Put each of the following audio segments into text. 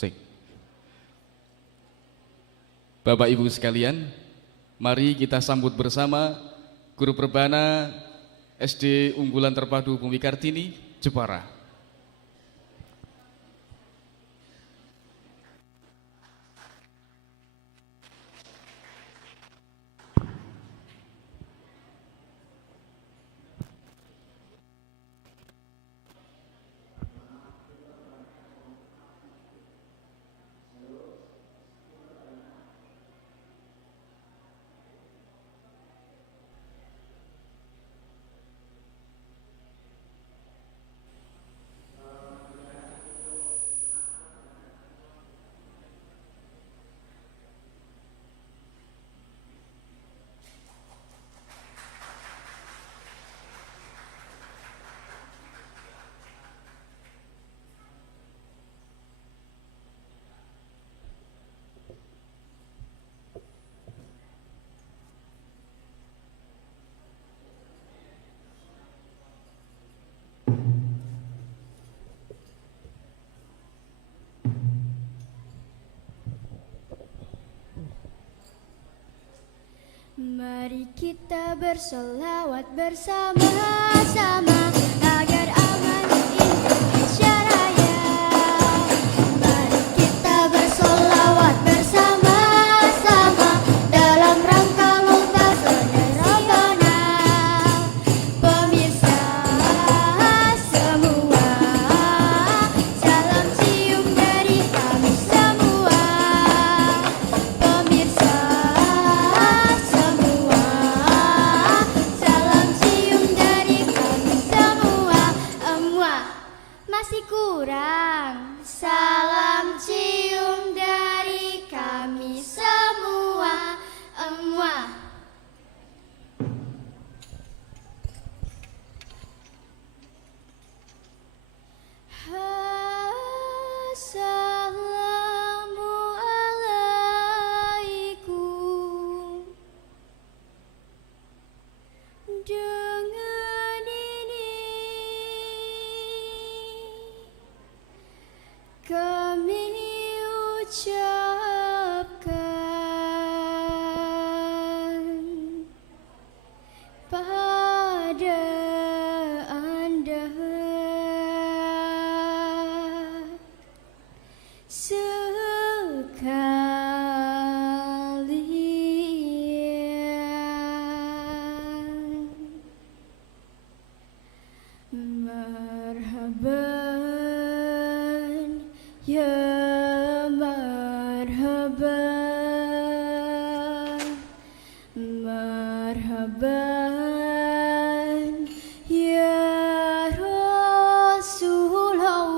Cek. Bapak Ibu sekalian, mari kita sambut bersama Guru Perbana SD Unggulan Terpadu Bumi Kartini, Jepara. Mari kita bersolawat bersama-sama agar aman Indonesia Raya. Mari kita bersolawat bersama-sama dalam rangka muntasan Rabbana. Pemirsa semua, salam cium dari kami semua. Pemirsa masih kurang. Salam cium dari kami semua. Assalamualaikum. Dengan kami ucapkan pada Anda sekalian, marhaban ya marhaban, marhaban ya Rasulullah,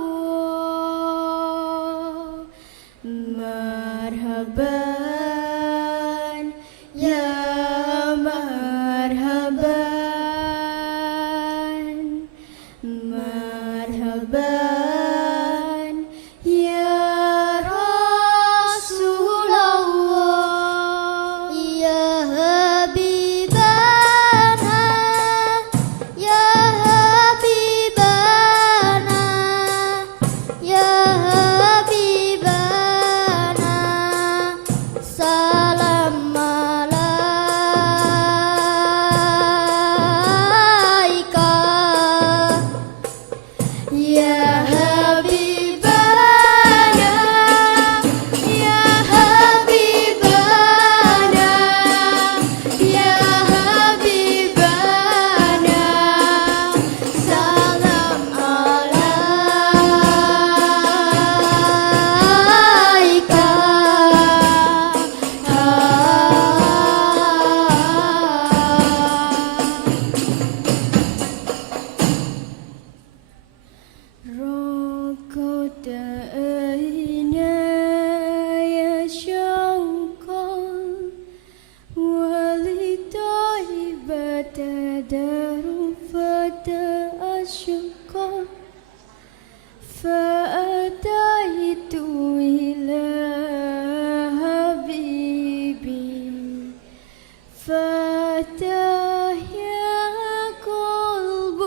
marhaban ya marhaban, marhaban ya Rasulullah, ya Habibana, ya Habibana, ya Habibana, salam alaika. Ya Habibana, ya Habibana, ya Habibana, salam alaika. ركضت عيناي شوقا ولطيبة درفت أشقا فأتيت إلى حبيبي فتاه يا قلب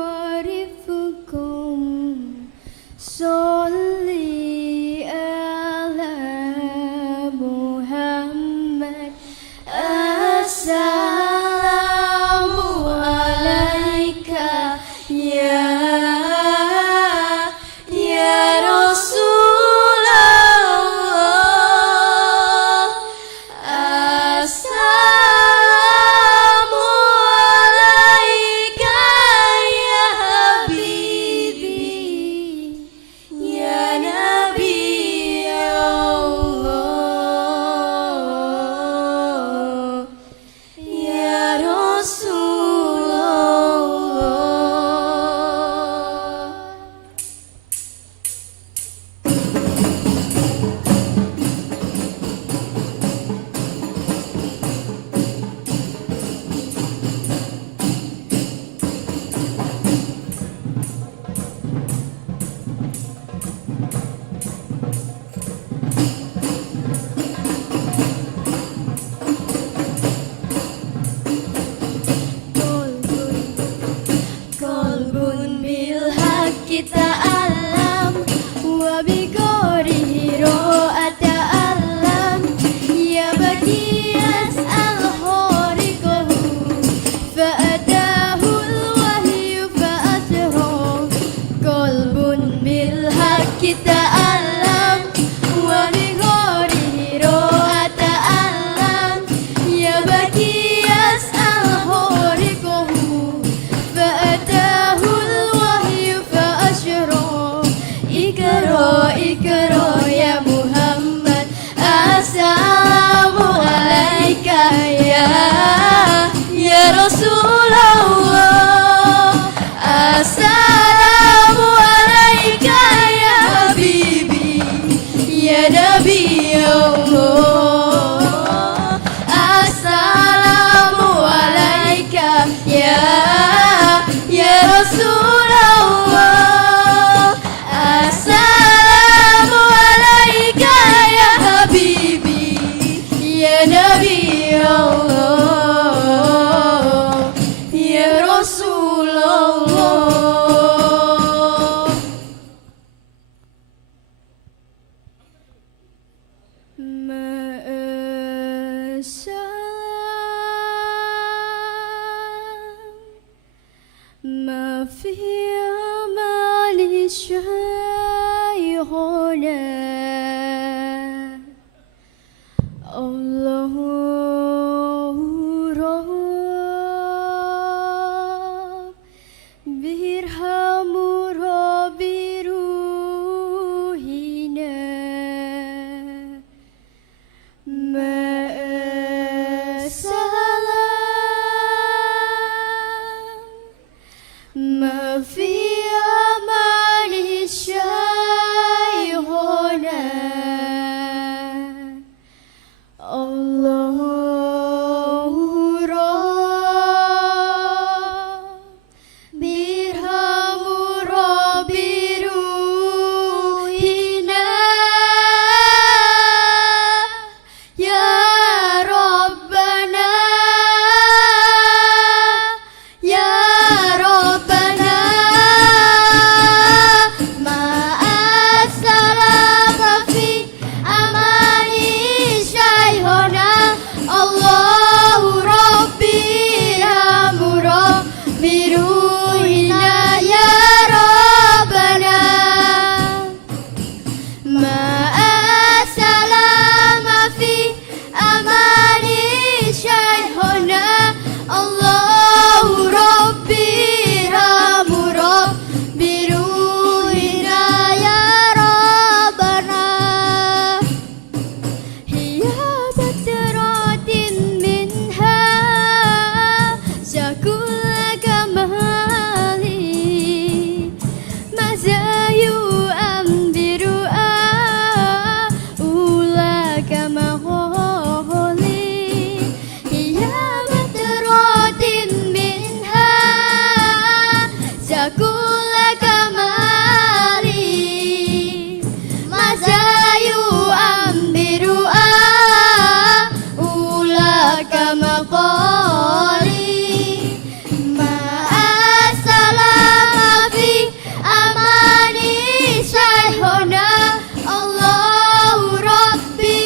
أعرفكم صلي بكي يسأل خارقه فأتاه الوحي فأسره قلب بالحق تألم ولغيره روى تألم يا بكي يسأل خارقه فأتاه الوحي فأشره اقرأ اقرأ يا محمد السلام عليك يا رسول الله السلام عليك يا حبيبي يا نبي الله السلام عليك يا رسول الله السلام عليك يا حبيبي يا نبي الله يا رسول الله ما السلام ما في أمل شيخنا الله رب برحم ربي روحنا ما السلام ما في أمان شيخنا الله رب برحم ربي روحنا يا ربنا يا ربنا ما السلام في أمان شيخنا الله ربي ارحم ربي روحنا يا ربنا ما السلام في أمان شيخنا الله ربي ارحم ربي روحنا يا ربنا هي بترات منها شكل كمالي مزايا أنبرؤا أولى كمهولي هي بترات منها شكل كمالي مزايا أنبرؤا أولى كمقالي ما السلام في أمان شيخنا الله ربي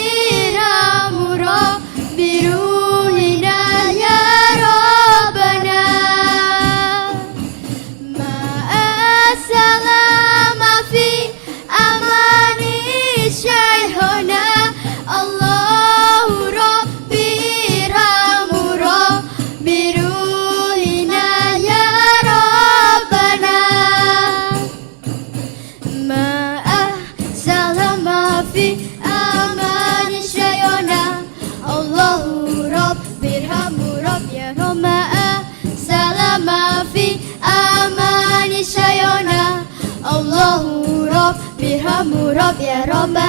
ارحم ربي روحنا يا ربنا ما السلام في أمان شيخنا الله ربي ارحم ربي روحنا يا ربنا ما السلام في أمان شيخنا الله ربي ارحم ربي يا رب ما السلام في أمان شيخنا الله ربي ارحم ربي يا رب ما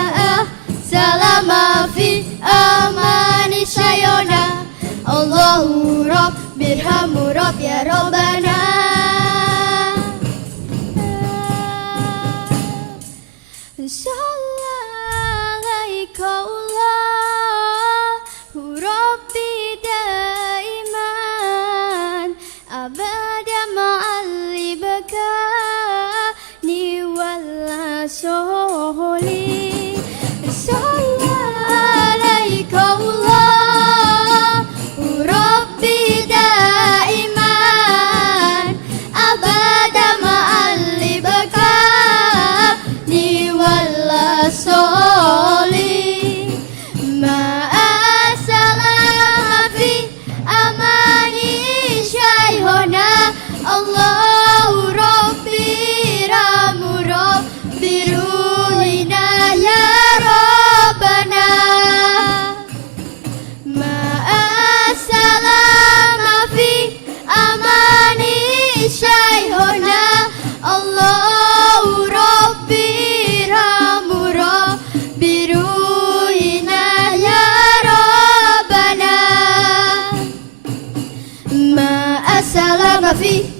السلام في أمان شيخنا الله ربي ارحم ربي يا ربنا صلى عليك الله ربي دائما أبدا مع اللي بكاني ولا صولي صلى عليك الله فيه.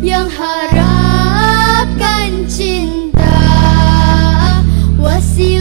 Yang harapkan cinta, wasilah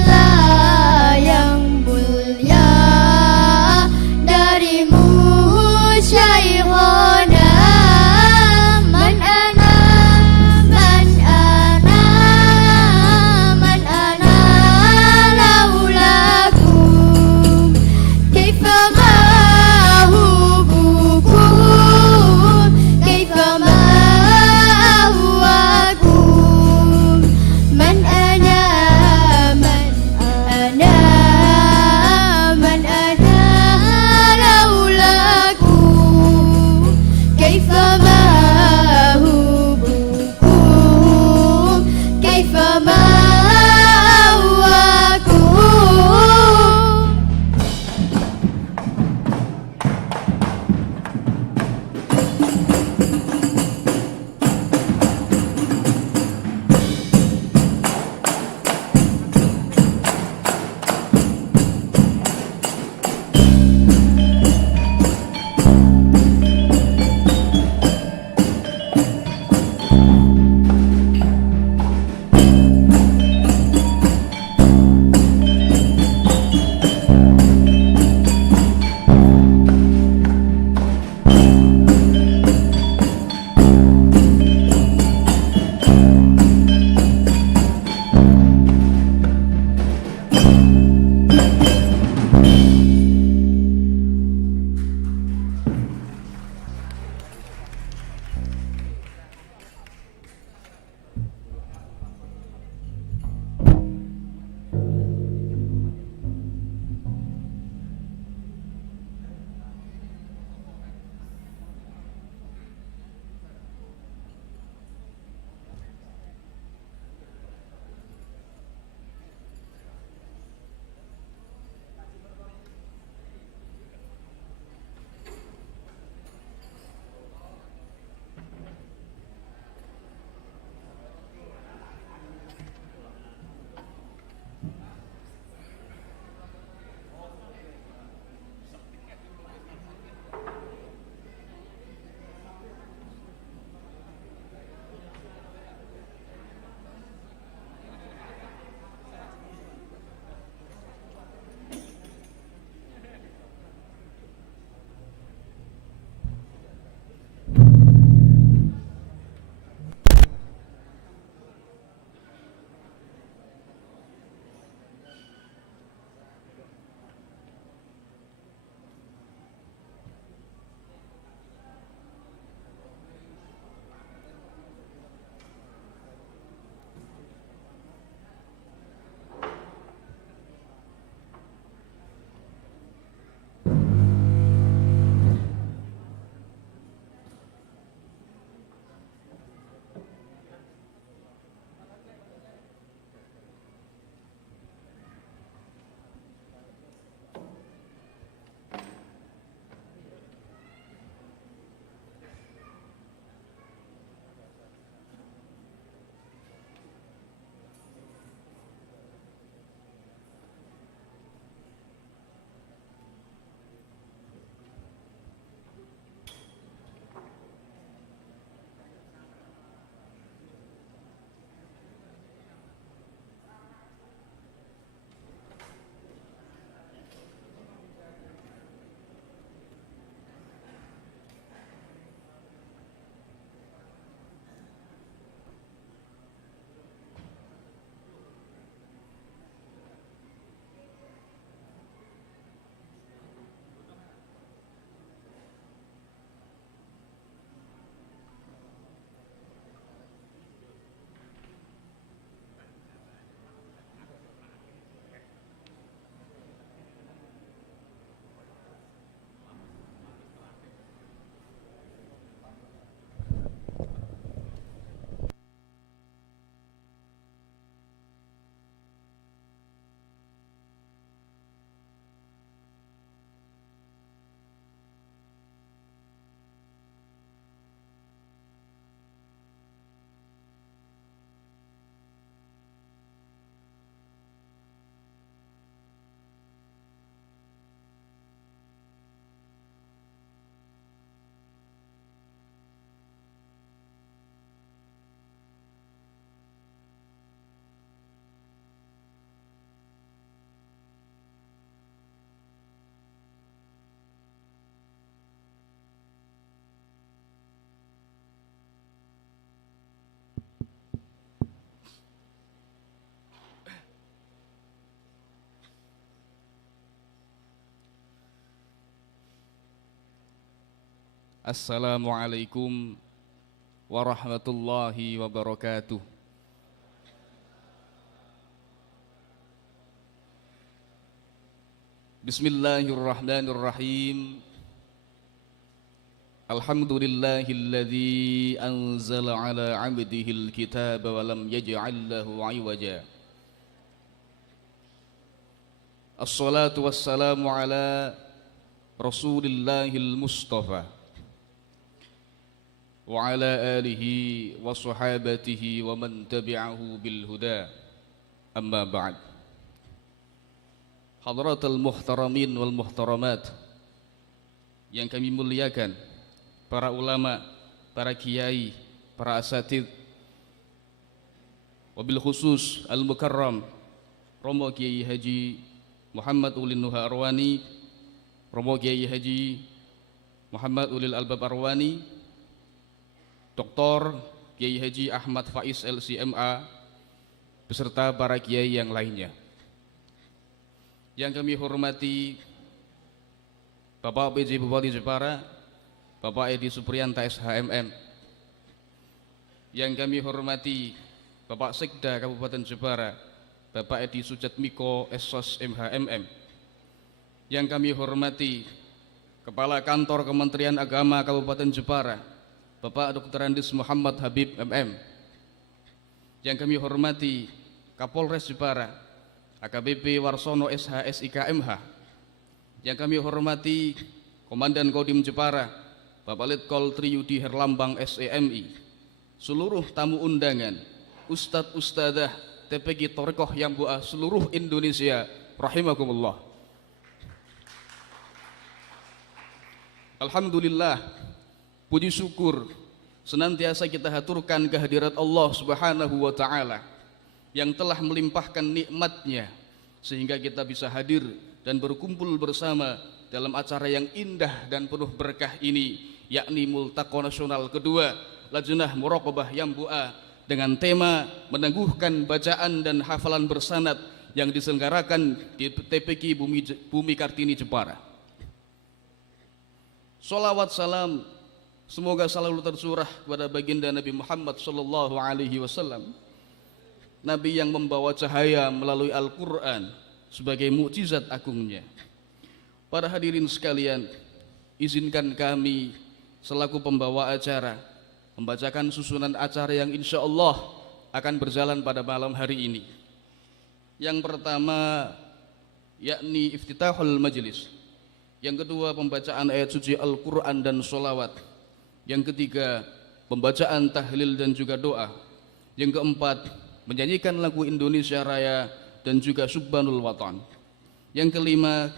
Assalamualaikum warahmatullahi wabarakatuh. Bismillahirrahmanirrahim. Alhamdulillahilladzi anzala ala 'abdihil kitaba wa lam yaj'al lahu 'iwaja. Assalatu wassalamu ala Rasulillahil Mustafa wa ala alihi wa sahabatihi wa man tabi'ahu bil huda. Amma ba'd. Hadratal muhtaramin wal muhtaramat yang kami muliakan, para ulama, para kiai, para asatid, wabil khusus al-mukarram Romo Kiai Haji Muhammad Ulil Nuha Arwani, Romo Kiai Haji Muhammad Ulil Albab Arwani, Dr. Kiai Haji Ahmad Faiz LCMA, beserta para kiai yang lainnya. Yang kami hormati Bapak PJ Bupati Jepara, Bapak Edi Supriyanta SHMM. Yang kami hormati Bapak Sekda Kabupaten Jepara, Bapak Edi Sujatmiko SOS MHMM. Yang kami hormati Kepala Kantor Kementerian Agama Kabupaten Jepara, Bapak Dr. Andis Muhammad Habib MM. Yang kami hormati Kapolres Jepara, AKBP Warsono SH SIKMH. Yang kami hormati Komandan Kodim Jepara, Bapak Letkol Triyudi Herlambang SEMI, seluruh tamu undangan, Ustadz Ustadzah TPG Torekoh yang buah seluruh Indonesia, rahimakumullah. Alhamdulillah, puji syukur senantiasa kita haturkan kehadirat Allah Subhanahu wa Ta'ala yang telah melimpahkan nikmatnya sehingga kita bisa hadir dan berkumpul bersama dalam acara yang indah dan penuh berkah ini, yakni Multaqa Nasional kedua Lajnah Muraqabah Yambu'a, dengan tema meneguhkan bacaan dan hafalan bersanad yang diselenggarakan di TPQ Bumi Kartini Jepara. Salawat salam semoga selalu tercurah kepada baginda Nabi Muhammad sallallahu alaihi wasallam, Nabi yang membawa cahaya melalui Al-Quran sebagai mukjizat agungnya. Para hadirin sekalian, izinkan kami selaku pembawa acara membacakan susunan acara yang insya Allah akan berjalan pada malam hari ini. Yang pertama yakni iftitahul majlis, yang kedua pembacaan ayat suci Al-Quran dan sholawat, yang ketiga pembacaan tahlil dan juga doa, yang keempat menyanyikan lagu Indonesia Raya dan juga Subhanul Watan, yang kelima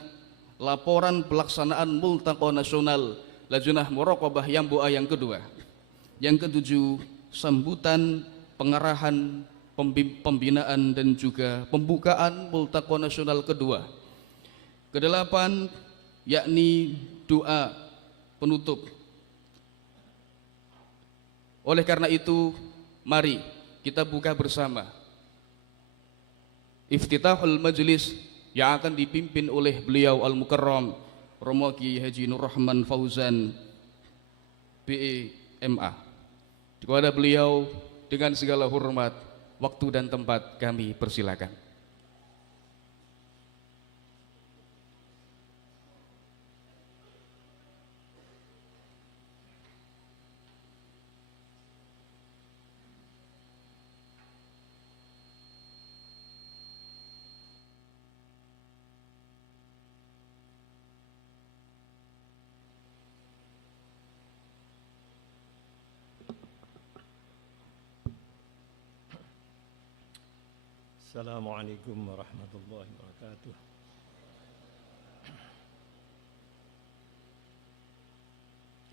laporan pelaksanaan Multaqa Nasional Lajnah Muraqabah Yambu'a yang kedua, yang ketujuh sambutan, pengarahan, pembinaan dan juga pembukaan Multaqa Nasional kedua, kedelapan yakni doa penutup. Oleh karena itu mari kita buka bersama iftitahul majlis yang akan dipimpin oleh beliau Al-Mukarram Romo Kiai Haji Nur Rahman Fauzan BEMA. Kepada beliau dengan segala hormat, waktu dan tempat kami persilakan. Assalamualaikum warahmatullahi wabarakatuh.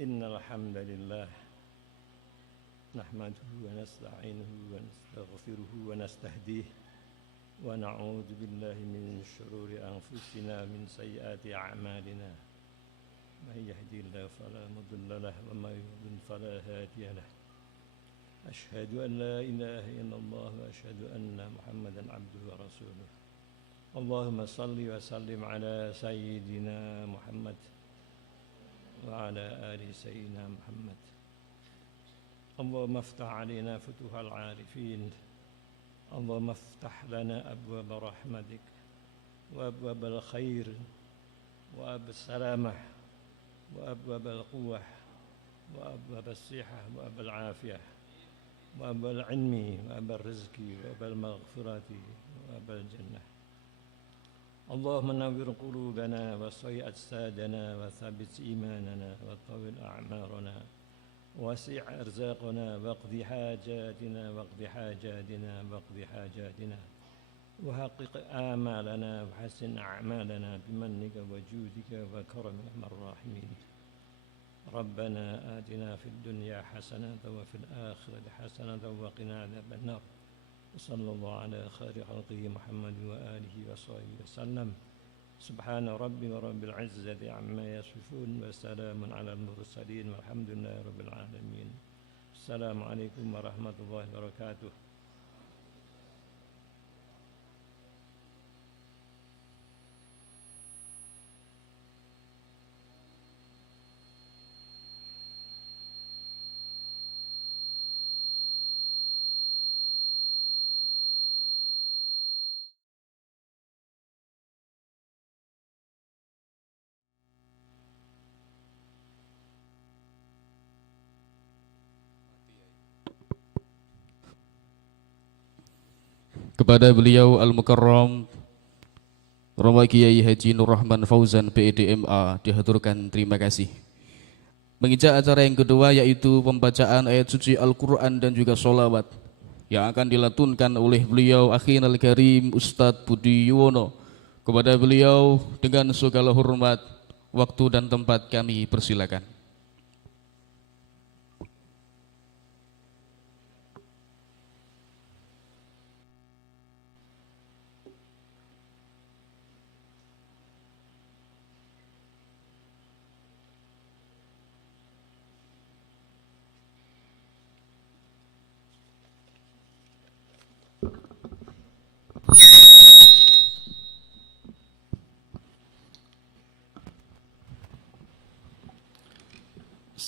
Innal hamdalillah nahmaduhu wa nasta'inuhu wa nastaghfiruhu wa nastahdihi wa na'udzu billahi min shururi anfusina min sayyiati a'malina. Man yahdihillahu fala mudilla lahu wa may yudlil fala hadiya lahu. أشهد أن لا إله إلا الله وأشهد أن محمدا عبده ورسوله. اللهم صل وسلم على سيدنا محمد وعلى آل سيدنا محمد. اللهم افتح علينا فتوح العارفين، اللهم افتح لنا أبواب رحمتك وأبواب الخير وأبواب السلامة وأبواب القوة وأبواب الصحة وأبواب العافية وأبواب العلم وأبواب الرزق وأبواب المغفرة وأبواب الجنة. اللهم نور قلوبنا وصي أجسادنا وثبت إيماننا وطول أعمارنا وسع أرزاقنا واقض حاجاتنا وحقق آمالنا وحسن أعمالنا بمنك وجودك وكرمك الراحمين. ربنا آتنا في الدنيا حسنة وفي الآخرة حسنة وقنا عذاب النار. صلى الله على خير خلقه محمد وآله وصحبه وسلم. سبحان ربك رب العزة عما يصفون وسلام على المرسلين والحمد لله رب العالمين. السلام عليكم ورحمة الله وبركاته. Kepada beliau Al-Mukarram Romo Kiai Haji Nur Rahman Fauzan PEDMA dihaturkan terima kasih. Menginjak acara yang kedua yaitu pembacaan ayat suci Al-Quran dan juga sholawat yang akan dilatunkan oleh beliau Akhin Al-Karim Ustadz Budi Yuwono. Kepada beliau dengan segala hormat, waktu dan tempat kami persilakan.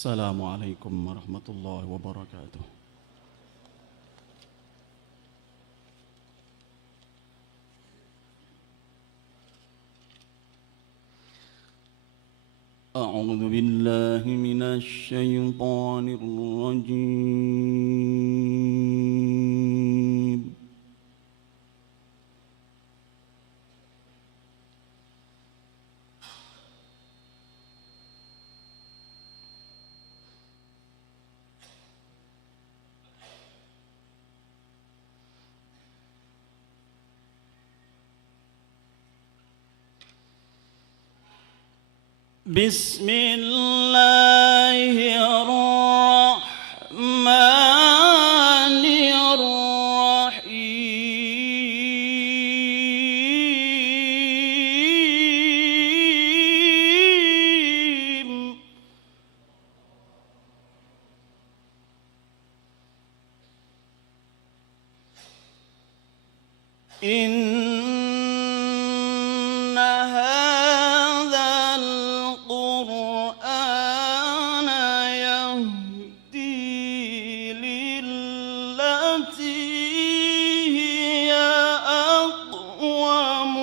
Assalamualaikum warahmatullahi wabarakatuh. A'udzu billahi minasy syaithanir rajim. بسم الله الرحمن الرحيم إن هذا القرآن يهدي للتي هي أقوم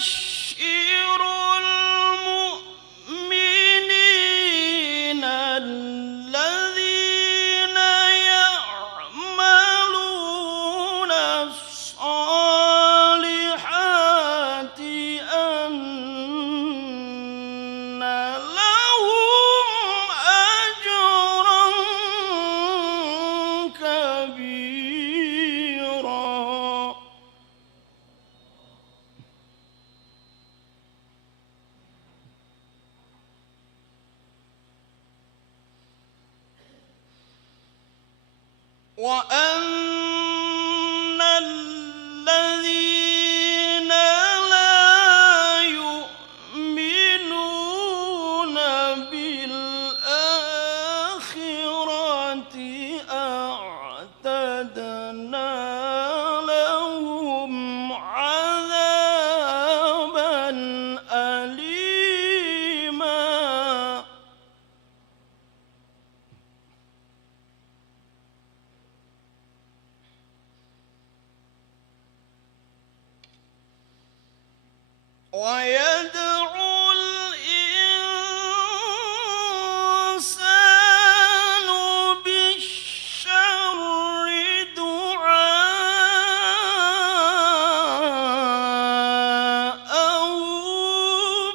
ويبشر المؤمنين الذين يعملون الصالحات أن لهم أجرا كبيرا وأن ويدعو الإنسان بالشر دعاءه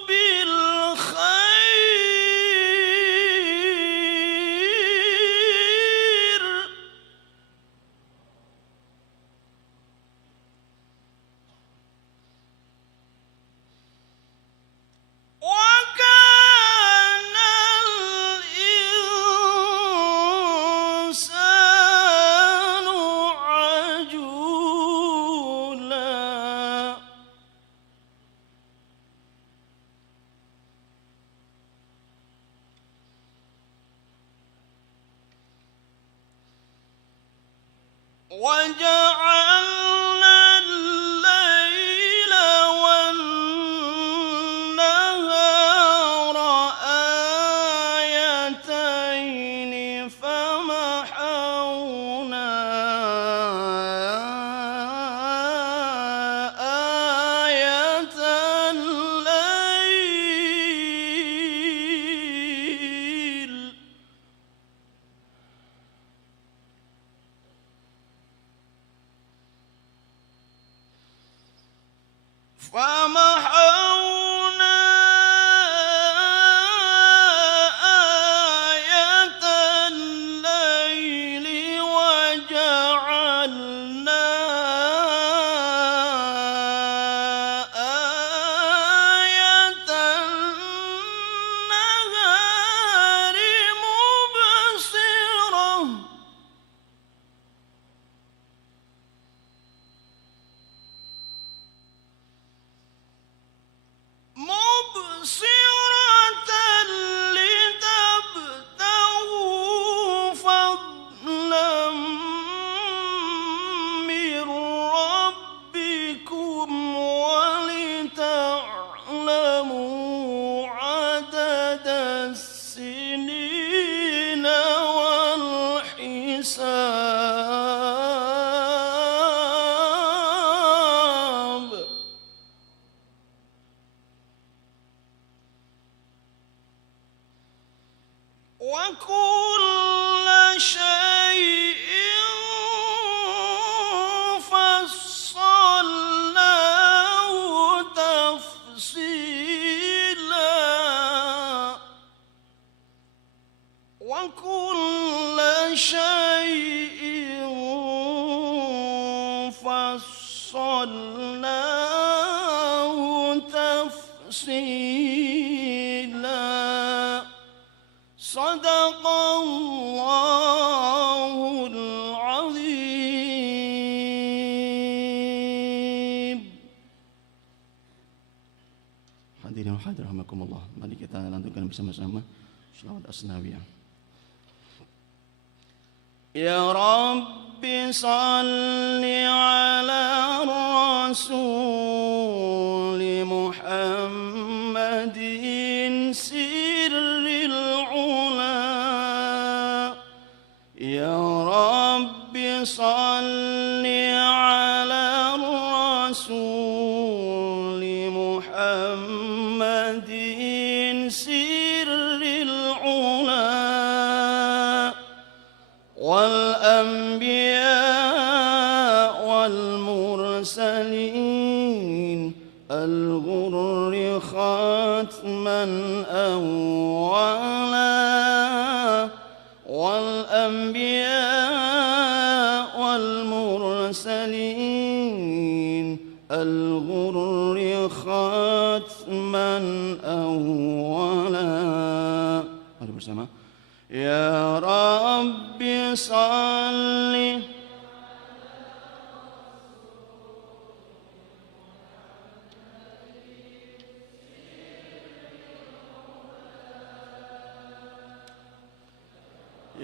بالخير وكان الإنسان عجولا وجعلنا الليل والنهار آيتين فمحونا آية الليل فمحونا آية الليل وجعلنا آية النهار مبصرة لتبتغوا فضلا من ربكم ولتعلموا عدد السنين والحساب وكل شيء فصلناه تفصيلا وكل شيء فصلناه تفصيلا صدق الله العظيم. Hadirin wa hadirat rahimakumullah. Mari kita lantunkan bersama-sama shalawat asnawiyah. يا رب صل على الرسول محمد سر العلا يا رب صل على الرسول محمد سر العلا والأنبياء والمرسلين الغر ختما أولا والأنبياء والمرسلين الغر ختما أولا. Mari bersama. يا رب صل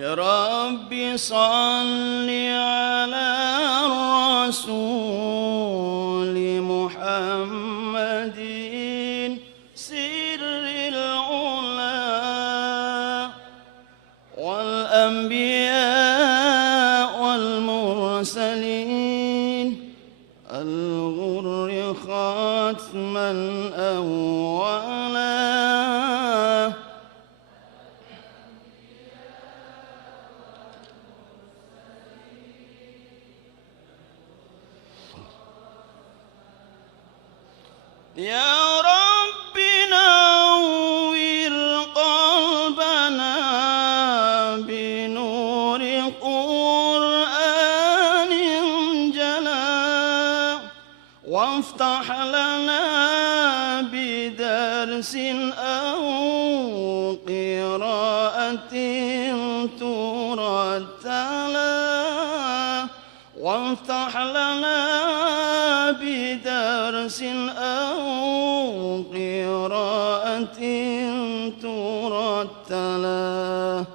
يا رب صل على الرسول محمد سر العلا والأنبياء والمرسلين الغر خاتم ختما أولا يا رب نور قلبنا بنور قرآن جلا وافتح لنا بدرس أو قراءة ترتلا وافتح لنا بدرس أو قراءة ترتلا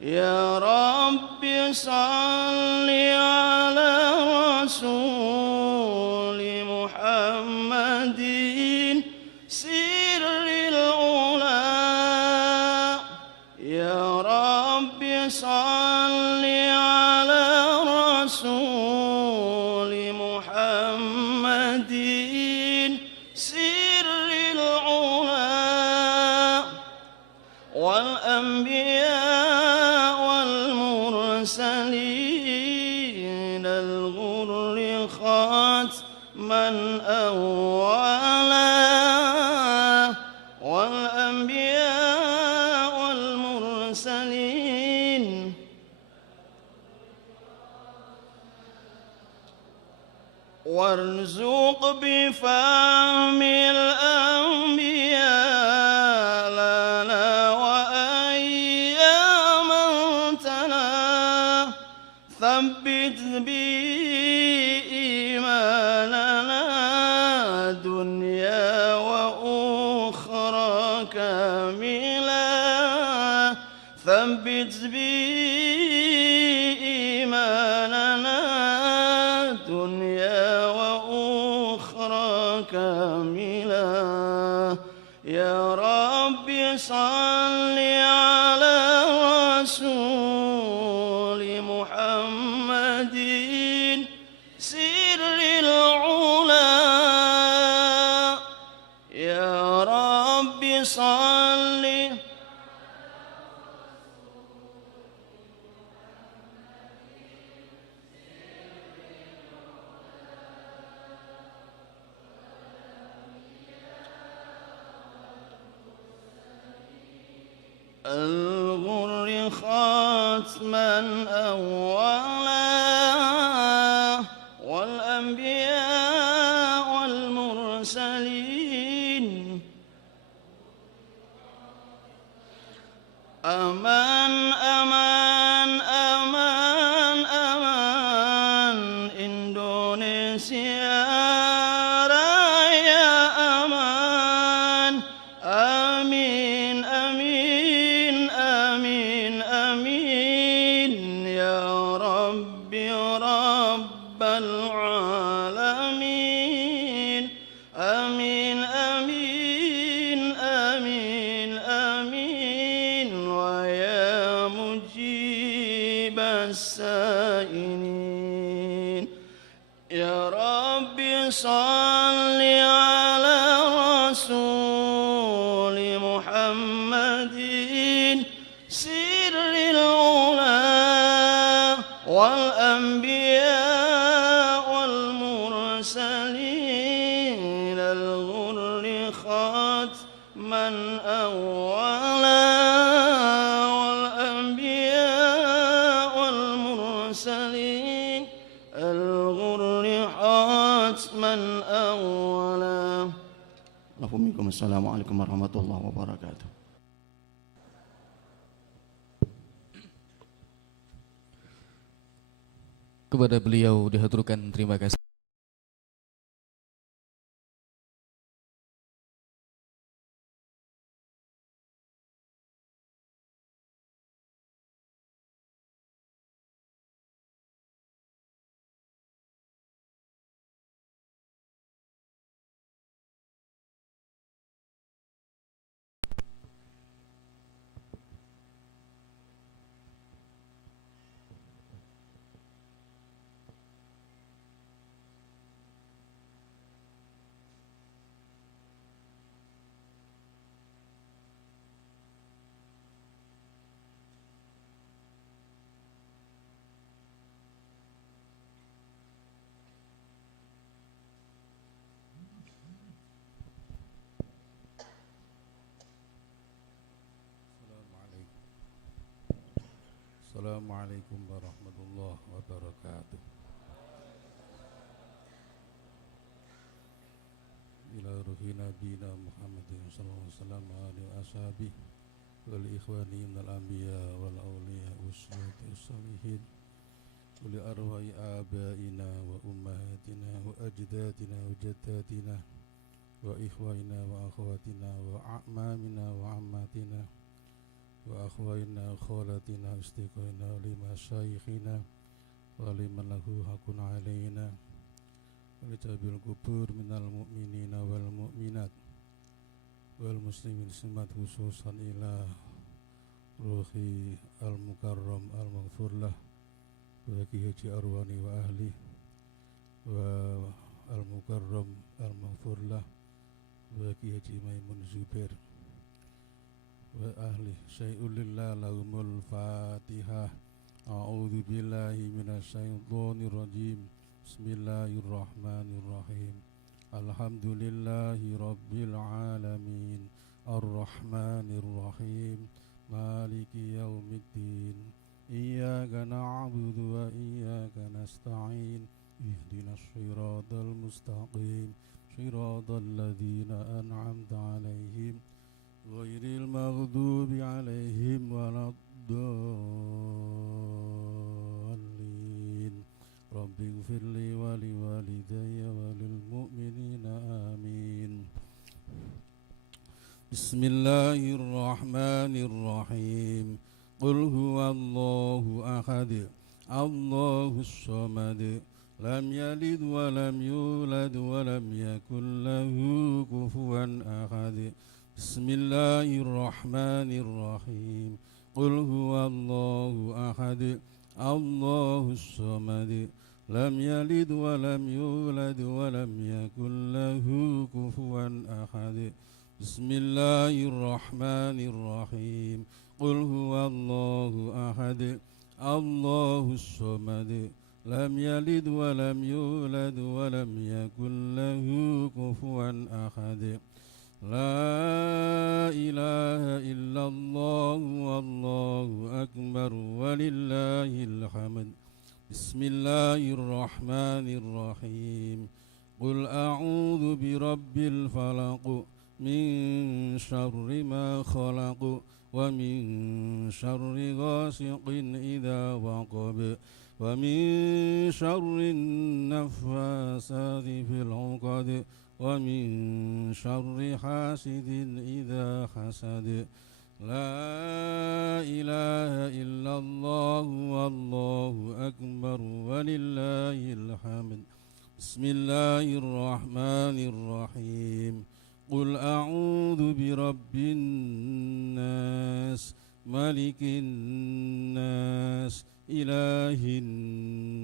يا رب صل على رسول محمد سر العلا يا رب صل على رسول محمد سر العلا والأنبياء والمرسلين الغر ختما أولا والأنبياء والمرسلين وارزق بفهم الأنبياء لنا وأياما تلا ثبت بإيماننا دنيا وأخرى كاملا ثبت بإيماننا دنيا وأخرى كاملا يا رب صل على رسول محمد سر العلا يا رب صل الغر ختما أولا والأنبياء والمرسلين أمان أمان أمان أمان إندونيسيا رaya aman amin amin amin amin ya rabbi rabbal alamin amin amin amin amin wa ya mujibas sa'inin ya rabbi salli ala rasul muhammadin sirril ula wal anbiya wal mursalin al ghurri khatman awwala wal anbiya wal mursalin al ghurri khatman awwala. Assalamualaikum warahmatullahi wabarakatuh. Kepada beliau dihaturkan terima kasih. Assalamualaikum warahmatullahi wabarakatuh. Ila ruhi nabina Muhammadin sallallahu alaihi wasallam wa alihi wa ashabihi wal ikhwani minal anbiya wal awliya wassalatu wassalihin wa li arwahi abaina wa ummahatina wa ajdadina wa jaddatina wa ikhwanina wa akhwatina wa a'mamina wa ammatina wa akhwaina khalatina istiqaina li masyayikhina wa liman lahu hakun alaina wa li tabil kubur minal mu'minina wal mu'minat wal muslimin simat khususan ila ruhi al-mukarram al-maghfurlah bagi haji arwani wa ahli wa al-mukarram al-maghfurlah bagi haji Maimun Zubair wa ahli syai'ul lillah lahumul fatihah. A'udzu billahi minasyaitonir rajim. Bismillahirrahmanirrahim. Alhamdulillahi rabbil alamin. Arrahmanir rahim. Maliki yaumiddin. Iyyaka na'budu wa iyyaka nasta'in. Ihdinas shiratal mustaqim. Shiratal ladzina an'amta 'alaihim ghairil maghdubi 'alaihim waladdallin. Rabbighfirli wa liwalidayya wa lil mu'minina amin. Bismillahirrahmanirrahim. Qul huwallahu ahad, Allahus samad, lam yalid wa lam yulad wa lam yakul lahu kufuwan ahad. Bismillahirrahmanirrahim. Qul huwallahu ahad, Allahus samad, lam yalid wa lam yulad wa lam yakul lahu kufuwan ahad. Bismillahirrahmanirrahim. Qul huwallahu ahad, Allahus samad, lam yalid wa lam yulad wa lam yakul lahu kufuwan ahad. La ilaha illallah wallahu akbar walillahil hamd. Bismillahirrahmanirrahim. Qul a'udzu birabbil falaq min syarri ma khalaq wa min syarri ghasiqin idza waqab wa min syarri naffasati fil 'uqad wa min syarri hasidin idza hasad. La ilaha illallah wallahu akbar walillahil hamd. Bismillahirrahmanirrahim. Qul a'udzu birabbin nas, malikin nas, ilahin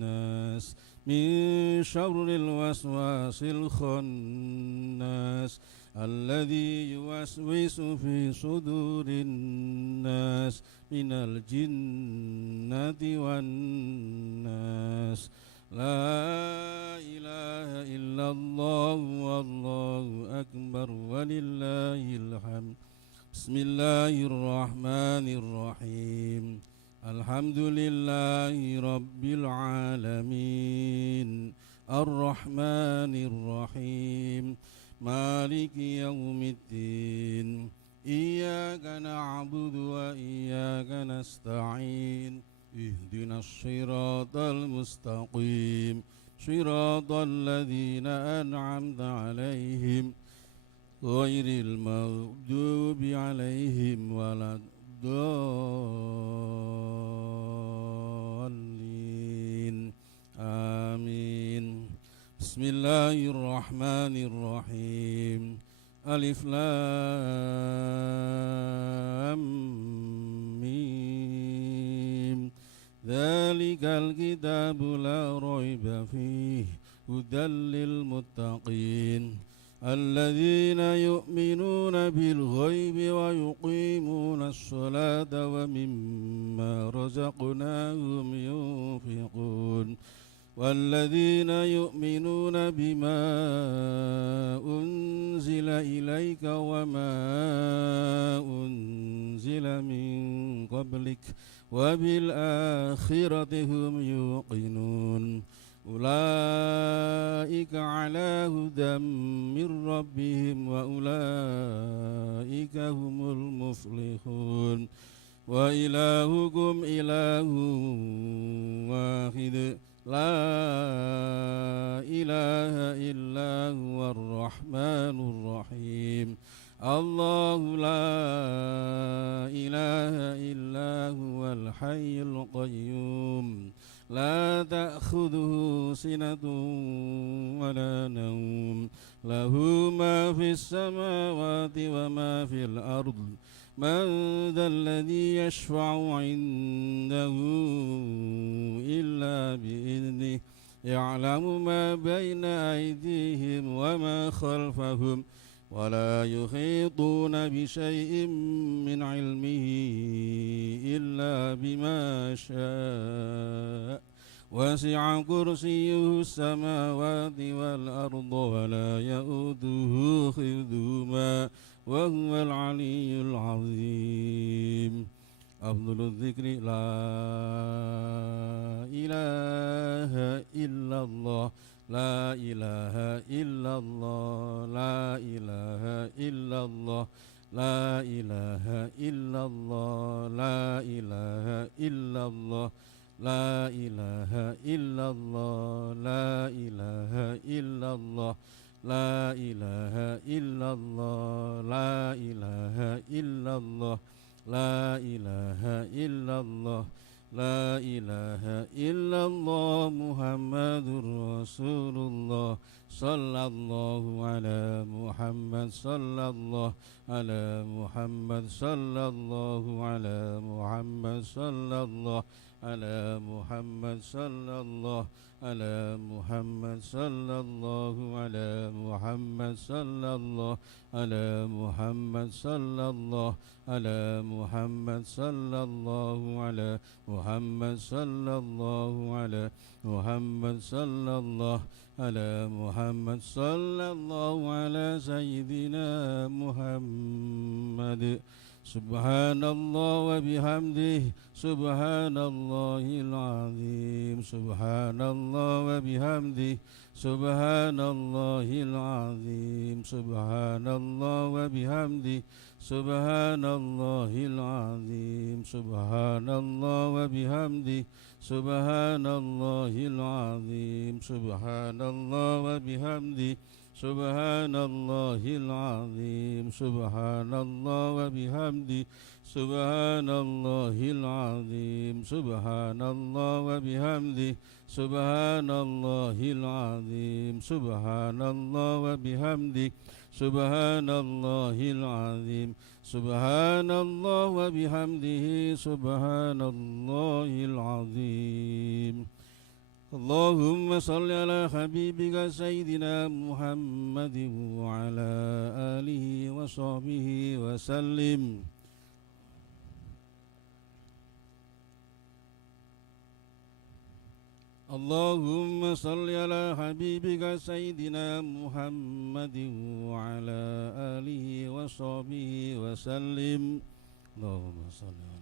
nas, min syarril waswasil khannas, alladzi yuwaswisu fi sudurin nas, minal jinnati wan nas. La ilaha illallah wallahu akbar walillahil hamd. Bismillahirrahmanirrahim. Alhamdulillahi rabbil alamin. Ar-Rahmanir Rahim. Maliki yaumiddin. Iyyaka na'budu wa iyyaka nasta'in. Ihdinas siratal mustaqim. Siratal ladzina an'amta 'alaihim ghairil maghdubi 'alaihim waladdallin. Amin. Bismillahirrahmanirrahim. Alif lam mim. Dzalikal kitabu la raiba fihi hudan lil muttaqin alladzina yu'minuna bil ghaibi wa yuqimuna as-salata wa mimma razaqnahum yunfiqun والذين يؤمنون بما أنزل إليك وما أنزل من قبلك وبالآخرة هم يوقنون أولئك على هدى من ربهم وأولئك هم المفلحون وإلهكم إله واحد لا إله إلا هو الرحمن الرحيم الله لا إله إلا هو الحي القيوم لا تأخذه سنة ولا نوم له ما في السماوات وما في الأرض من ذا الذي يشفع عنده إلا بإذنه يعلم ما بين أيديهم وما خلفهم ولا يحيطون بشيء من علمه إلا بما شاء وسع كرسيه السماوات والأرض ولا يؤوده حفظهما وهو العلي العظيم أفضل الذكر لا إله إلا الله لا إله إلا الله لا إله إلا الله لا إله إلا الله لا إله إلا الله لا إله إلا الله لا إله إلا الله لا إله إلا الله لا إله إلا الله لا إله إلا الله لا إله إلا الله محمد رسول الله صلى الله على محمد صلى الله على محمد صلى الله على محمد صلى الله على محمد صلى الله على محمد صلى الله على محمد صلى الله على محمد صلى الله على محمد صلى الله على محمد صلى الله على محمد صلى الله على محمد صلى الله على سيدنا محمد سبحان الله وبحمده سبحان الله العظيم سبحان الله وبحمده سبحان الله العظيم سبحان الله وبحمده سبحان الله العظيم سبحان الله وبحمده سبحان الله العظيم سبحان الله وبحمده سبحان الله العظيم سبحان الله وبحمده سبحان الله العظيم سبحان الله وبحمده سبحان الله العظيم سبحان الله وبحمده سبحان الله العظيم سبحان الله وبحمده سبحان الله العظيم اللهم صل على حبيبك سيدنا محمد وعلى آله وصحبه وسلم اللهم صل على حبيبك سيدنا محمد وعلى آله وصحبه وسلم اللهم صل على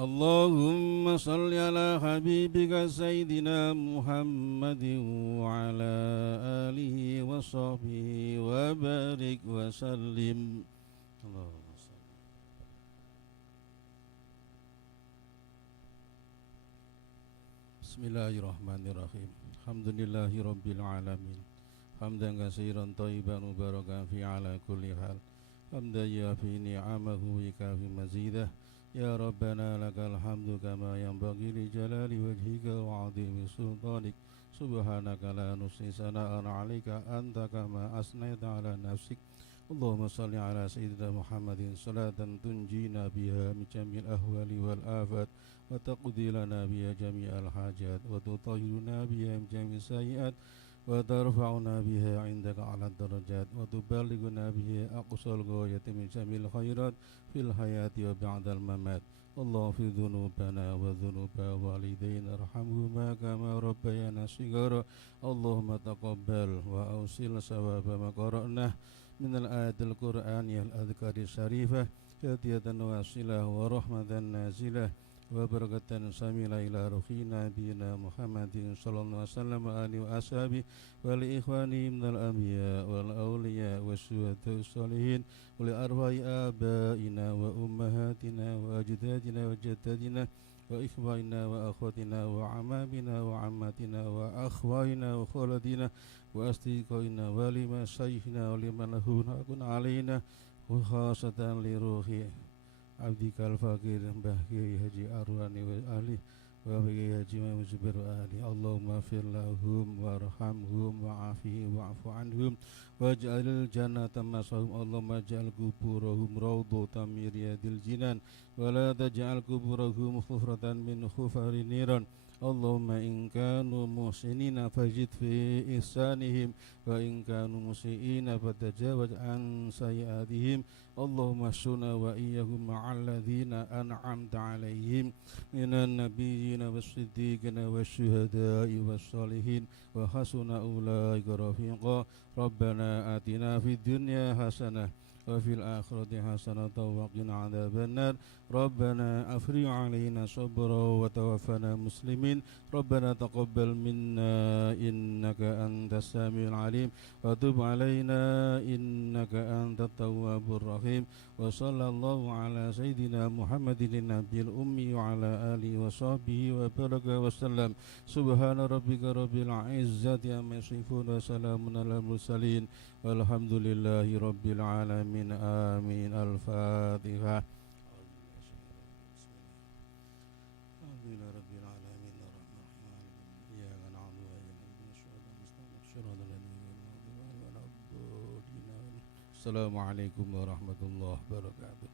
اللهم صل على حبيبك سيدنا محمد وعلى آله وصحبه وبارك وسلم اللهم صل. Bismillahirrahmanirrahim. Alhamdulillahi rabbil alamin. Hamdan katsiran thayyiban mubarakan fi ala kulli hal. Hamdan yafi ni'amahu wa kafi mazidah. Ya Rabbana lakal hamdu kama yanbaghi li jalali wajhika wa 'azimi sultanik. Subhanaka la nuhsi sana'an 'alaika anta kama asnaita 'ala nafsik. Allahumma salli 'ala sayyidina Muhammadin salatan tunjina biha min jami'il ahwali wal afat wa taqdi lana biha jami'al hajat wa tutahhiruna biha min jami'is sayyi'at wa tarfa'una biha 'indaka 'ala darajat wa tuballighuna biha aqsal ghayati min jami'il khairat fil hayati wa ba'dal mamat. Allah fi dhunubana wa dhunuba walidayna arhamhuma kama rabbayana shighara. Allahumma taqabbal wa awsil sawaba ma qara'nah من الآيات القرآنية الأذكار الشريفة هدية واصلة ورحمة نازلة وبركة شاملة إلى روح نبينا محمد صلى الله عليه وسلم وآله وأصحابه ولإخوانه من الأنبياء والأولياء والشهداء والصالحين ولأرواح آبائنا وأمهاتنا وأجدادنا وجداتنا وإخواننا وأخواتنا وعمامنا وعماتنا وأخواننا وخالاتنا وأصدقائنا ولمشايخنا ولمن له حق علينا وخاصة لروح عبدك الفقير Mbah Kiai Haji Arwani wa ahli wa Kiai Haji Muhammad Zubair wa ahli Allahumma fir lahum warhamhum wa'afihim wa'fu anhum waj'alil jannata masahum Allahumma ja'al kuburahum rawdatan min riyadil jinan wa la taj'al kuburahum khufratan min khufari niran Allahumma in kanu muhsinina fajid fi ihsanihim wa in kanu musiiina fatajawaz an sayiatihim Allahumma sunna wa iyyahum ma'alladhina an'amta alaihim minan nabiyyina was-siddiqina wasyuhada'i was-salihin wa hasuna ulaika rafiqa Rabbana atina fid dunya hasanah wa fil akhirati hasanatan wa qina adzabannar Rabbana afrigh 'alaina sabran wa tawaffana muslimin Rabbana taqabbal minna innaka antas samiul alim wa tub 'alaina innaka antat tawwabur rahim wa sallallahu ala sayidina Muhammadin nabiyil ummi wa ala alihi wa sahbihi wa baraka wa sallam subhana rabbika rabbil izzati amma yasifun wa salamun alal mursalin walhamdulillahi rabbil alamin amin al-fatihah Assalamualaikum warahmatullahi wabarakatuh.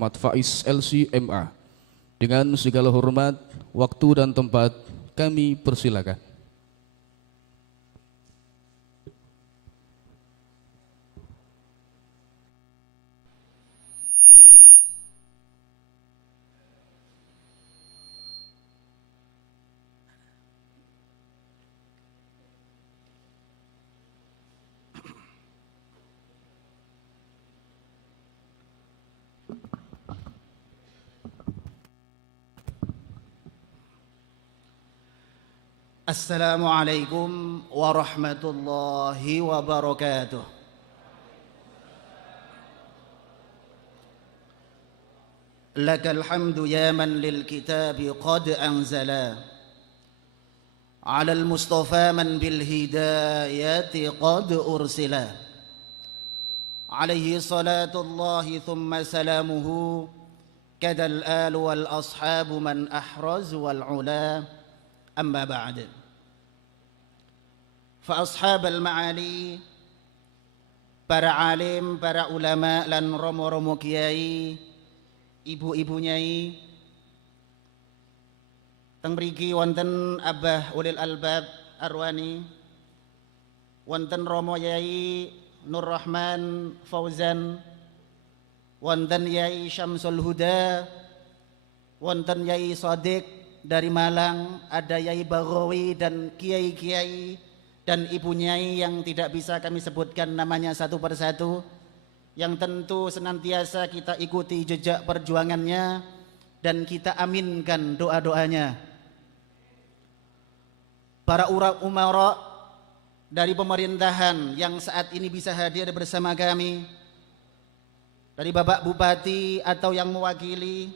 Muhammad Faiz LC.MA. Dengan segala hormat, waktu dan tempat kami persilakan. Assalamualaikum warahmatullahi wabarakatuh. Lakal hamdu ya man lil kitabi qad anzala ala al mustafa man bil hidayati qad ursila alaihi salatullahi thumma salamuhu kadal al wal ashabu man ahraz wal ula amma ba'd. Fa ashabal ma'ali, para alim, para ulama lan romo-romo kiai, ibu-ibu nyai, teng mriki wonten Abah Ulil Albab Arwani, wonten Romo Yai Nur Rahman Fauzan, wonten Yai Syamsul Huda, wonten Yai Sodik dari Malang, ada Yai Bagawi dan kiai-kiai dan ibu nyai yang tidak bisa kami sebutkan namanya satu persatu, yang tentu senantiasa kita ikuti jejak perjuangannya dan kita aminkan doa-doanya. Para umara dari pemerintahan yang saat ini bisa hadir bersama kami, dari Bapak Bupati atau yang mewakili,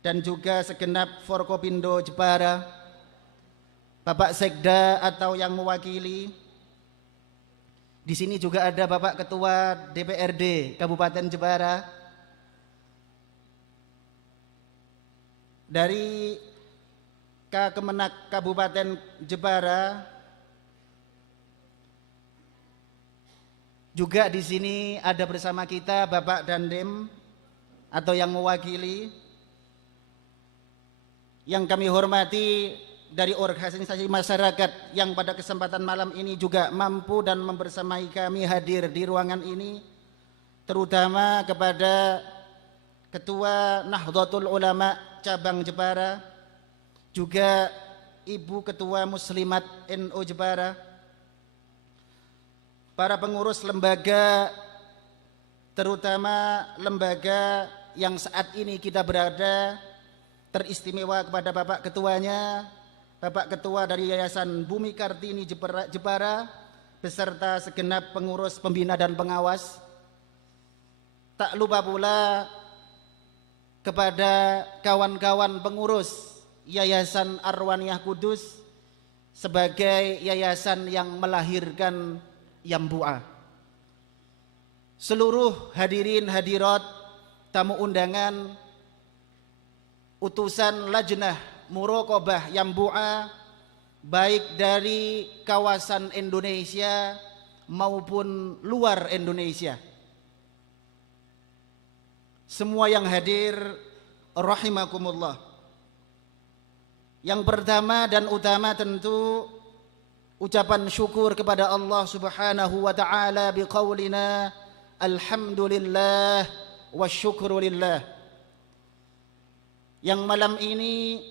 dan juga segenap Forkopindo Jepara, Bapak Sekda atau yang mewakili. Di sini juga ada Bapak Ketua DPRD Kabupaten Jepara. Dari Kemenak Kabupaten Jepara juga di sini ada bersama kita Bapak Dandim atau yang mewakili. Yang kami hormati dari organisasi masyarakat yang pada kesempatan malam ini juga mampu dan membersamai kami hadir di ruangan ini, terutama kepada Ketua Nahdlatul Ulama Cabang Jepara, juga Ibu Ketua Muslimat NU Jepara, para pengurus lembaga, terutama lembaga yang saat ini kita berada, teristimewa kepada Bapak Ketuanya, Bapak Ketua dari Yayasan Bumi Kartini Jepara, beserta segenap pengurus pembina dan pengawas. Tak lupa pula kepada kawan-kawan pengurus Yayasan Arwaniyah Kudus sebagai yayasan yang melahirkan Yambu'a. Seluruh hadirin hadirat, tamu undangan, utusan Lajnah Muraqabah Yambu'a, baik dari kawasan Indonesia maupun luar Indonesia. Semua yang hadir rahimakumullah. Yang pertama dan utama tentu ucapan syukur kepada Allah Subhanahu wa taala biqaulina alhamdulillah wasyukru lillah. Yang malam ini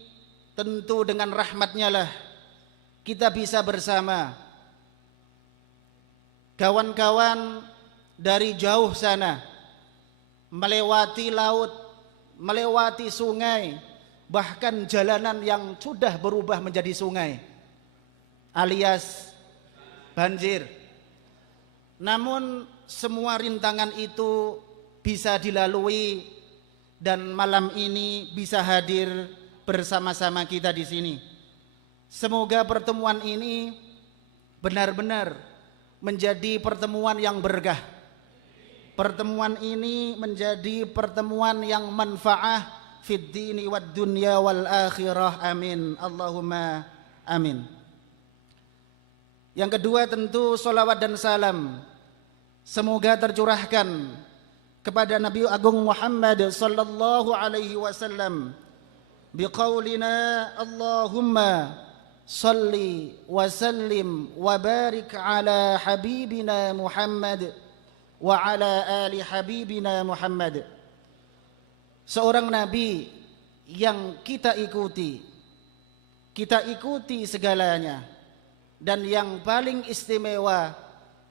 tentu dengan rahmatnya lah kita bisa bersama kawan-kawan dari jauh sana, melewati laut, melewati sungai, bahkan jalanan yang sudah berubah menjadi sungai alias banjir. Namun semua rintangan itu bisa dilalui dan malam ini bisa hadir bersama-sama kita di sini. Semoga pertemuan ini benar-benar menjadi pertemuan yang berkah. Pertemuan ini menjadi pertemuan yang manfaah fid dini wad dunya wal akhirah. Amin. Allahumma amin. Yang kedua tentu salawat dan salam semoga tercurahkan kepada Nabi Agung Muhammad sallallahu alaihi wasallam biqaulina Allahumma salli wa sallim wa barik ala habibina Muhammad wa ala ali habibina Muhammad. Seorang nabi yang kita ikuti segalanya, dan yang paling istimewa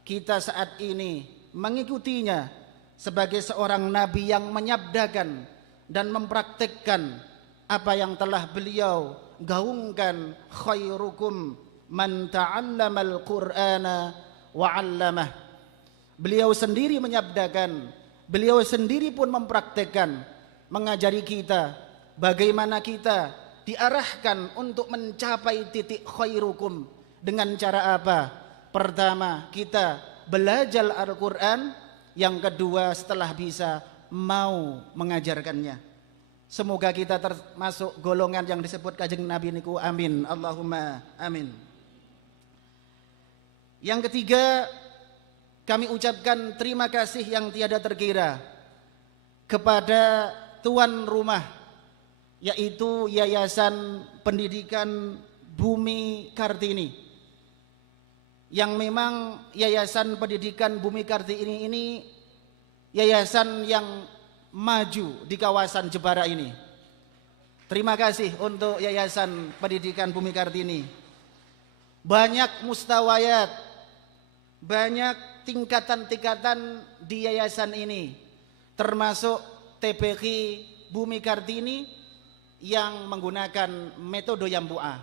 kita saat ini mengikutinya sebagai seorang nabi yang menyabdakan dan mempraktikkan apa yang telah beliau gaungkan, khairukum man ta'allamal qur'ana wa 'allamah. Beliau sendiri menyabdakan, beliau sendiri pun mempraktikkan, mengajari kita bagaimana kita diarahkan untuk mencapai titik khairukum. Dengan cara apa? Pertama, kita belajar Al-Quran. Yang kedua, setelah bisa, mau mengajarkannya. Semoga kita termasuk golongan yang disebut Kanjeng Nabi niku. Amin. Allahumma amin. Yang ketiga, kami ucapkan terima kasih yang tiada terkira kepada tuan rumah, yaitu Yayasan Pendidikan Bumi Kartini, yang memang Yayasan Pendidikan Bumi Kartini ini yayasan yang maju di kawasan Jepara ini. Terima kasih untuk Yayasan Pendidikan Bumi Kartini. Banyak mustawayat, banyak tingkatan-tingkatan di yayasan ini, termasuk TPQ Bumi Kartini yang menggunakan metode Yambu'a.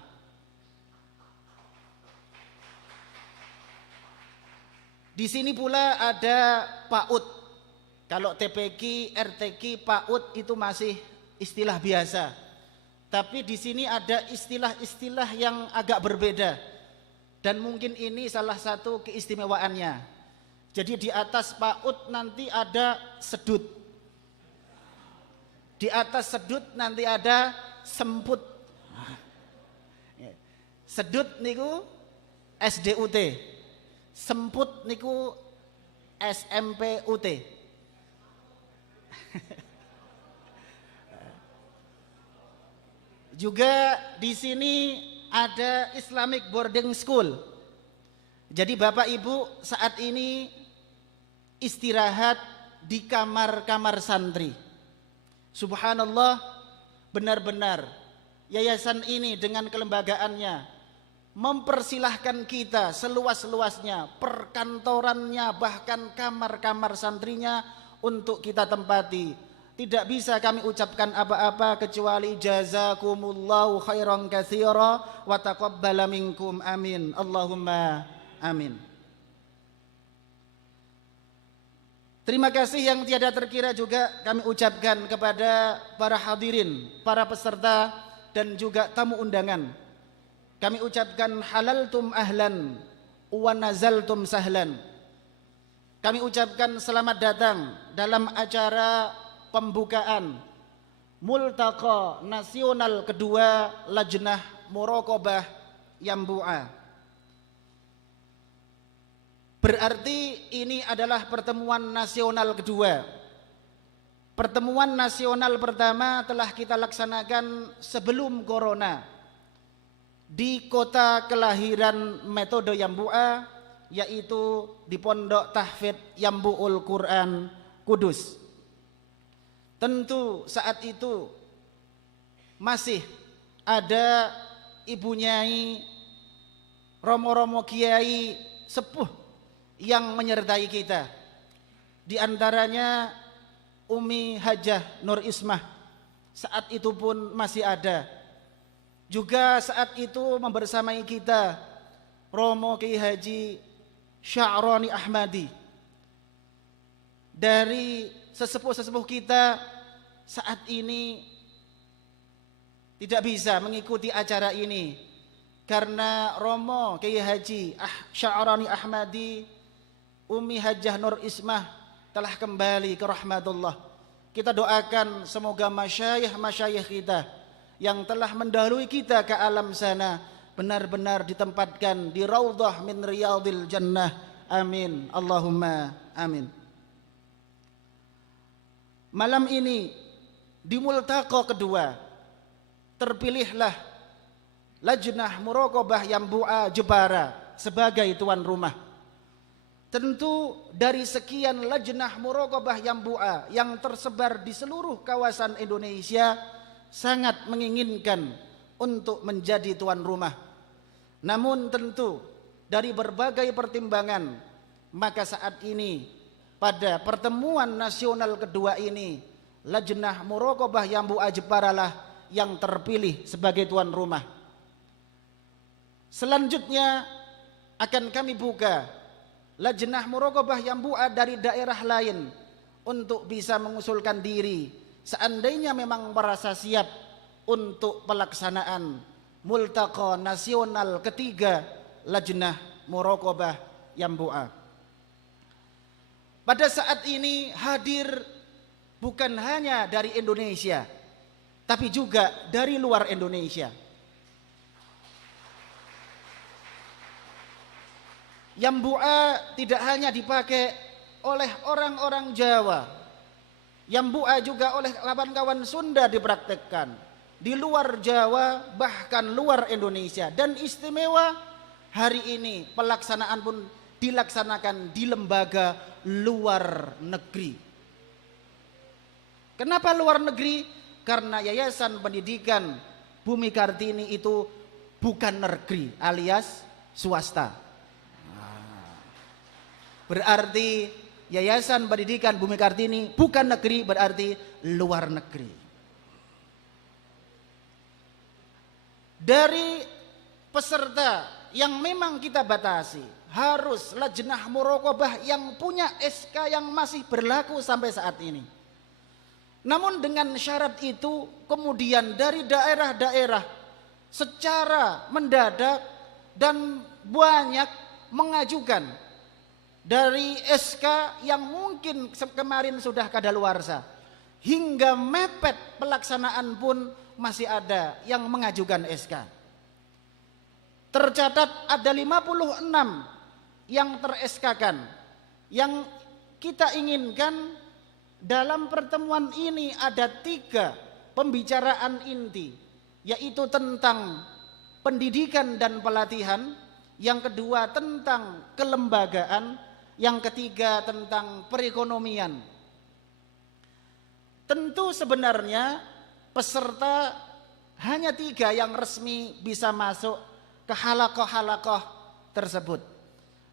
Di sini pula ada PAUD. Kalau TPQ, RTQ, PAUD itu masih istilah biasa. Tapi di sini ada istilah-istilah yang agak berbeda. Dan mungkin ini salah satu keistimewaannya. Jadi di atas PAUD nanti ada sedut. Di atas sedut nanti ada semput. Sedut niku SDUT, semput niku SMPUT. Juga di sini ada Islamic Boarding School. Jadi Bapak Ibu saat ini istirahat di kamar-kamar santri. Subhanallah, benar-benar yayasan ini dengan kelembagaannya mempersilahkan kita seluas-luasnya, perkantorannya, bahkan kamar-kamar santrinya untuk kita tempati. Tidak bisa kami ucapkan apa-apa kecuali jazakumullahu khairan katsira wa taqabbala minkum, amin. Allahumma amin. Terima kasih yang tiada terkira juga kami ucapkan kepada para hadirin, para peserta dan juga tamu undangan. Kami ucapkan halaltum ahlan wa nazaltum sahlan. Kami ucapkan selamat datang dalam acara pembukaan Multaqa Nasional kedua Lajnah Muraqabah Yambu'a. Berarti ini adalah pertemuan nasional kedua. Pertemuan nasional pertama telah kita laksanakan sebelum corona di kota kelahiran metode Yambu'a, yaitu di Pondok Tahfidz Yambu'ul Quran Kudus. Tentu saat itu masih ada ibu nyai, romo-romo kiai sepuh yang menyertai kita. Di antaranya Umi Hajah Nur Ismah saat itu pun masih ada. Juga saat itu membersamai kita Romo Kiai Haji Sya'roni Ahmadi. Dari sesepuh-sesepuh kita saat ini tidak bisa mengikuti acara ini karena Romo Kiai Haji Sya'roni Ahmadi, Umi Hajah Nur Ismah telah kembali ke rahmatullah. Kita doakan semoga masyayikh kita yang telah mendahului kita ke alam sana benar-benar ditempatkan di raudhah min riyadil jannah. Amin. Allahumma amin. malam ini di multaqo kedua terpilihlah Lajnah Muraqabah Yambu'a Jepara sebagai tuan rumah. Tentu dari sekian Lajnah Muraqabah Yambu'a yang tersebar di seluruh kawasan Indonesia sangat menginginkan untuk menjadi tuan rumah. Namun tentu dari berbagai pertimbangan, maka saat ini pada pertemuan nasional kedua ini Lajnah Muraqabah Yambu'a Jepara lah yang terpilih sebagai tuan rumah. Selanjutnya akan kami buka Lajnah Muraqabah Yambu'a dari daerah lain untuk bisa mengusulkan diri seandainya memang merasa siap untuk pelaksanaan Multaqa Nasional ketiga Lajnah Muraqabah Yambu'a. Pada saat ini hadir bukan hanya dari Indonesia, tapi juga dari luar Indonesia. Yambu'a tidak hanya dipakai oleh orang-orang Jawa, Yambu'a juga oleh kawan-kawan Sunda dipraktekkan di luar Jawa bahkan luar Indonesia. Dan istimewa hari ini pelaksanaan pun dilaksanakan di lembaga luar negeri. Kenapa luar negeri? Karena Yayasan Pendidikan Bumi Kartini itu bukan negeri alias swasta. Berarti Yayasan Pendidikan Bumi Kartini bukan negeri, berarti luar negeri. Dari peserta yang memang kita batasi harus Lajnah Muraqabah yang punya SK yang masih berlaku sampai saat ini. Namun dengan syarat itu kemudian dari daerah-daerah secara mendadak dan banyak mengajukan dari SK yang mungkin kemarin sudah kadaluarsa, hingga mepet pelaksanaan pun masih ada yang mengajukan SK. Tercatat ada 56 yang ter-SK-kan. Yang kita inginkan dalam pertemuan ini ada 3 pembicaraan inti, yaitu tentang pendidikan dan pelatihan, yang kedua tentang kelembagaan, yang ketiga tentang perekonomian. Tentu sebenarnya peserta hanya 3 yang resmi bisa masuk ke halakoh-halakoh tersebut.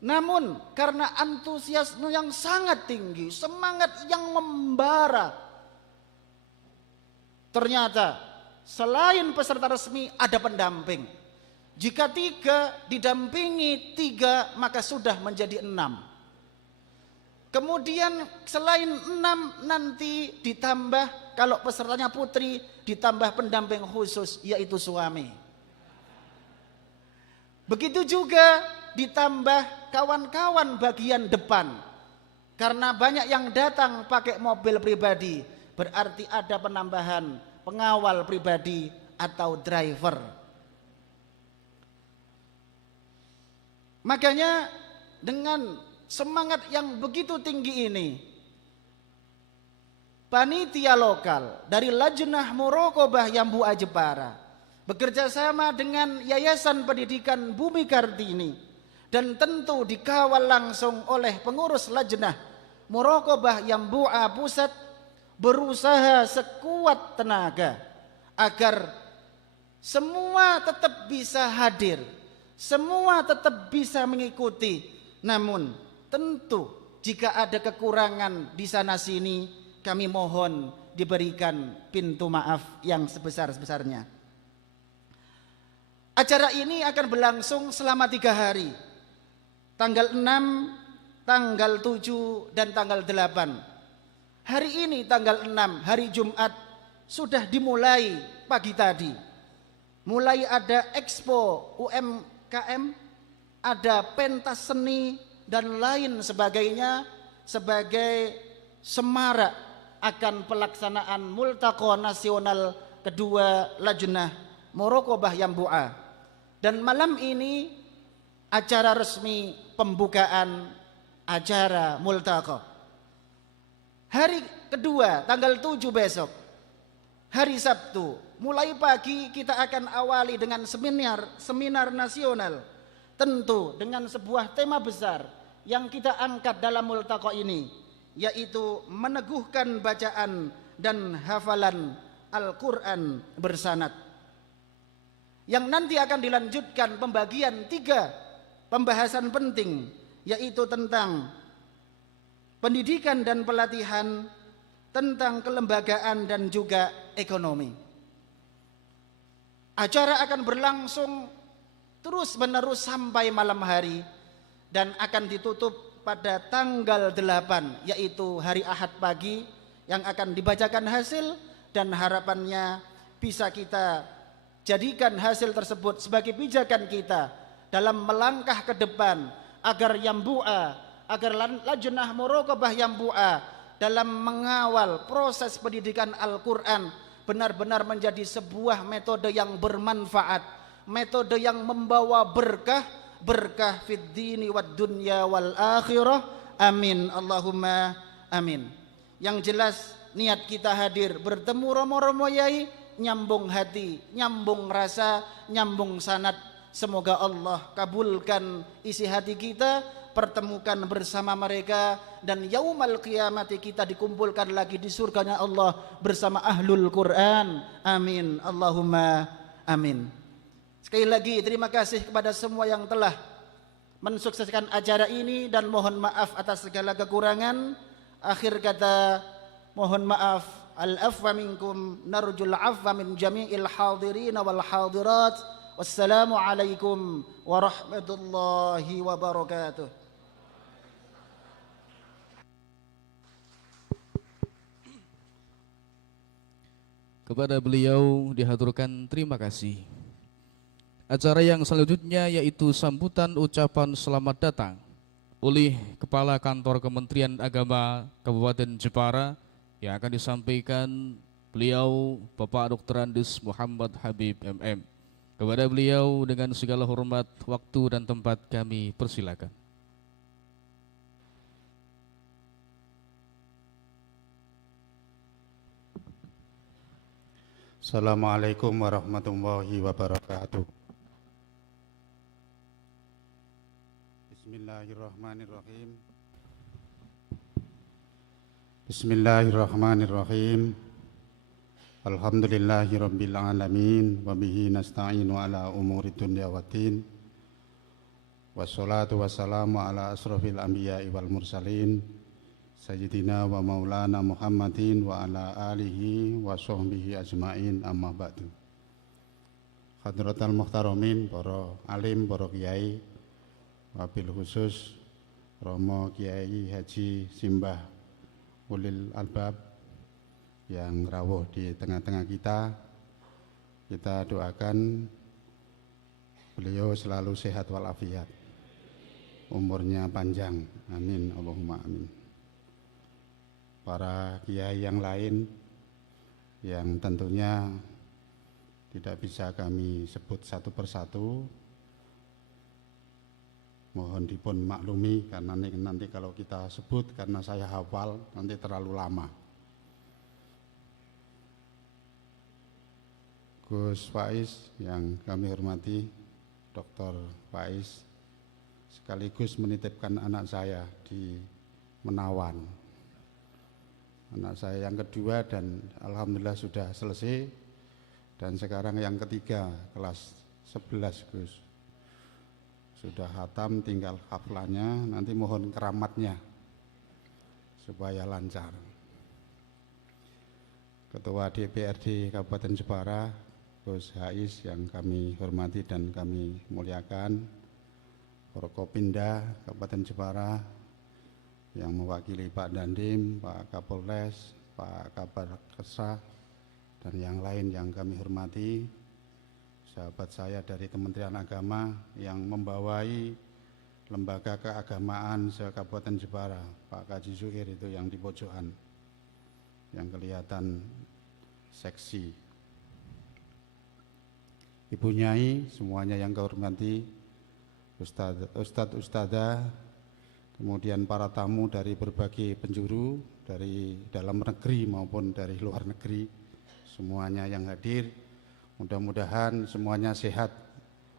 Namun karena antusiasme yang sangat tinggi, semangat yang membara, ternyata selain peserta resmi ada pendamping. Jika 3 didampingi 3 maka sudah menjadi 6. Kemudian selain 6 nanti ditambah, kalau pesertanya putri ditambah pendamping khusus yaitu suami. Begitu juga ditambah kawan-kawan bagian depan. Karena banyak yang datang pakai mobil pribadi, berarti ada penambahan pengawal pribadi atau driver. Makanya dengan semangat yang begitu tinggi ini, panitia lokal dari Lajnah Muraqabah Yambu'a Jepara bekerja sama dengan Yayasan Pendidikan Bumi Kartini dan tentu dikawal langsung oleh pengurus Lajnah Muraqabah Yambu'a Pusat, berusaha sekuat tenaga agar semua tetap bisa hadir, semua tetap bisa mengikuti. Namun tentu jika ada kekurangan di sana sini, kami mohon diberikan pintu maaf yang sebesar-besarnya. Acara ini akan berlangsung selama 3 hari, tanggal 6, tanggal 7, dan tanggal 8. Hari ini tanggal 6, hari Jumat, sudah dimulai pagi tadi. Mulai ada expo UMKM, ada pentas seni dan lain sebagainya sebagai semarak akan pelaksanaan Multaqa Nasional kedua Lajnah Muraqabah Yambu'a. Dan malam ini acara resmi pembukaan acara Multaqa. Hari kedua tanggal 7 besok, hari Sabtu, mulai pagi kita akan awali dengan seminar nasional, tentu dengan sebuah tema besar yang kita angkat dalam multaqa ini, yaitu meneguhkan bacaan dan hafalan Al-Quran bersanad, yang nanti akan dilanjutkan pembagian 3 pembahasan penting, yaitu tentang pendidikan dan pelatihan, tentang kelembagaan dan juga ekonomi. Acara akan berlangsung terus menerus sampai malam hari dan akan ditutup pada tanggal 8, yaitu hari Ahad pagi, yang akan dibacakan hasil, dan harapannya bisa kita jadikan hasil tersebut sebagai pijakan kita dalam melangkah ke depan agar Yambu'a, agar Lajnah Muraqabah Yambu'a dalam mengawal proses pendidikan Al-Quran benar-benar menjadi sebuah metode yang bermanfaat, metode yang membawa berkah fid dini wad dunya wal akhirah. Amin Allahumma amin. Yang jelas niat kita hadir bertemu romo-romo yai, nyambung hati, nyambung rasa, nyambung sanad. Semoga Allah kabulkan isi hati kita, pertemukan bersama mereka, dan yaumal qiyamati kita dikumpulkan lagi di surganya Allah bersama ahlul Quran. Amin Allahumma amin. Sekali lagi terima kasih kepada semua yang telah mensukseskan acara ini, dan mohon maaf atas segala kekurangan. Akhir kata, mohon maaf, al-afwa minkum, narjul afwa min jami'il hadirin wal hadirat. Wassalamualaikum warahmatullahi wabarakatuh. Kepada beliau dihaturkan terima kasih. Acara yang selanjutnya yaitu sambutan ucapan selamat datang oleh Kepala Kantor Kementerian Agama Kabupaten Jepara, yang akan disampaikan beliau Bapak Dr. Andes Muhammad Habib MM. Kepada beliau dengan segala hormat, waktu dan tempat kami persilakan. Assalamualaikum warahmatullahi wabarakatuh. Bismillahirrahmanirrahim. Bismillahirrahmanirrahim. Alhamdulillahi rabbil alamin, wa bihi nasta'inu ala umuri dunya waddin. Wassalatu wassalamu ala asrafil anbiya'i wal mursalin, Sayyidina wa maulana Muhammadin wa ala alihi wa sahbihi ajma'in, amma ba'du. Hadratal muhtaramin, para alim, para kiai, wabil khusus Romo Kiai Haji Simbah Ulil Albab yang rawuh di tengah-tengah kita. Kita doakan beliau selalu sehat walafiat, umurnya panjang, amin Allahumma amin. Para kiai yang lain yang tentunya tidak bisa kami sebut satu persatu, mohon dipun maklumi karena nanti kalau kita sebut karena saya hafal nanti terlalu lama. Gus Faiz yang kami hormati, Dr. Faiz, sekaligus menitipkan anak saya di Menawan, anak saya yang kedua, dan alhamdulillah sudah selesai, dan sekarang yang ketiga kelas 11 Gus, sudah khatam, tinggal haflannya, nanti mohon keramatnya supaya lancar. Ketua DPRD Kabupaten Jepara Gus Hais yang kami hormati dan kami muliakan, Forkopimda Kabupaten Jepara yang mewakili Pak Dandim, Pak Kapolres, Pak Kabar Kesa, dan yang lain yang kami hormati, sahabat saya dari Kementerian Agama yang membawai lembaga keagamaan se-Kabupaten Jepara, Pak Kaji Zuhir itu yang di pojokan, yang kelihatan seksi. Ibu Nyai, semuanya yang kau hormati, Ustadz Ustadzah kemudian para tamu dari berbagai penjuru, dari dalam negeri maupun dari luar negeri, semuanya yang hadir, mudah-mudahan semuanya sehat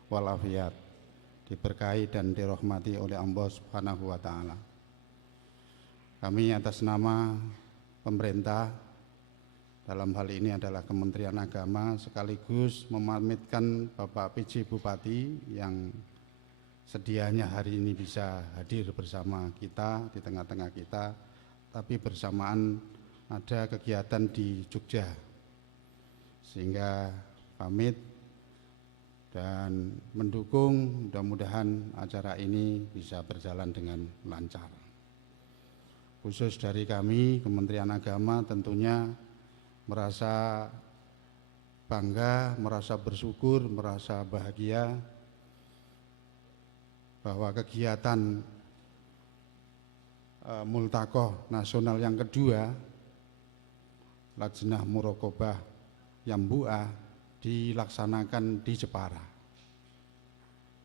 walafiat, diberkahi dan dirahmati oleh Allah Subhanahu wa Ta'ala. Kami atas nama pemerintah, dalam hal ini adalah Kementerian Agama, sekaligus memamitkan Bapak PJ Bupati yang sedianya hari ini bisa hadir bersama kita, di tengah-tengah kita, tapi bersamaan ada kegiatan di Jogja, sehingga pamit dan mendukung, mudah-mudahan acara ini bisa berjalan dengan lancar. Khusus dari kami, Kementerian Agama tentunya merasa bangga, merasa bersyukur, merasa bahagia bahwa kegiatan Multakoh Nasional yang kedua, Lajnah Muraqabah Yambu'ah, dilaksanakan di Jepara,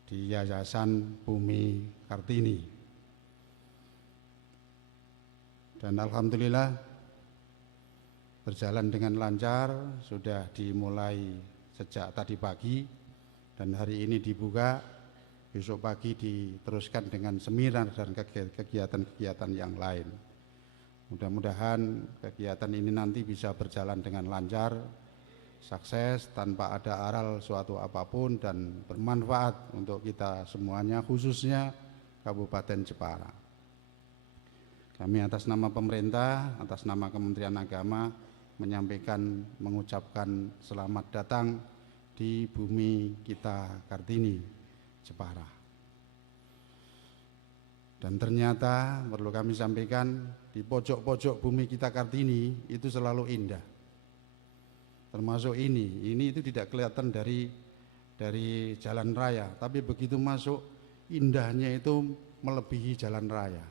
di Yayasan Bumi Kartini. Dan alhamdulillah berjalan dengan lancar, sudah dimulai sejak tadi pagi dan hari ini dibuka, besok pagi diteruskan dengan seminar dan kegiatan-kegiatan yang lain. Mudah-mudahan kegiatan ini nanti bisa berjalan dengan lancar, sukses, tanpa ada aral suatu apapun, dan bermanfaat untuk kita semuanya, khususnya Kabupaten Jepara. Kami atas nama pemerintah, atas nama Kementerian Agama menyampaikan, mengucapkan selamat datang di bumi kita Kartini, Jepara. Dan ternyata perlu kami sampaikan, di pojok-pojok bumi kita Kartini itu selalu indah. Termasuk ini itu tidak kelihatan dari jalan raya, tapi begitu masuk indahnya itu melebihi jalan raya.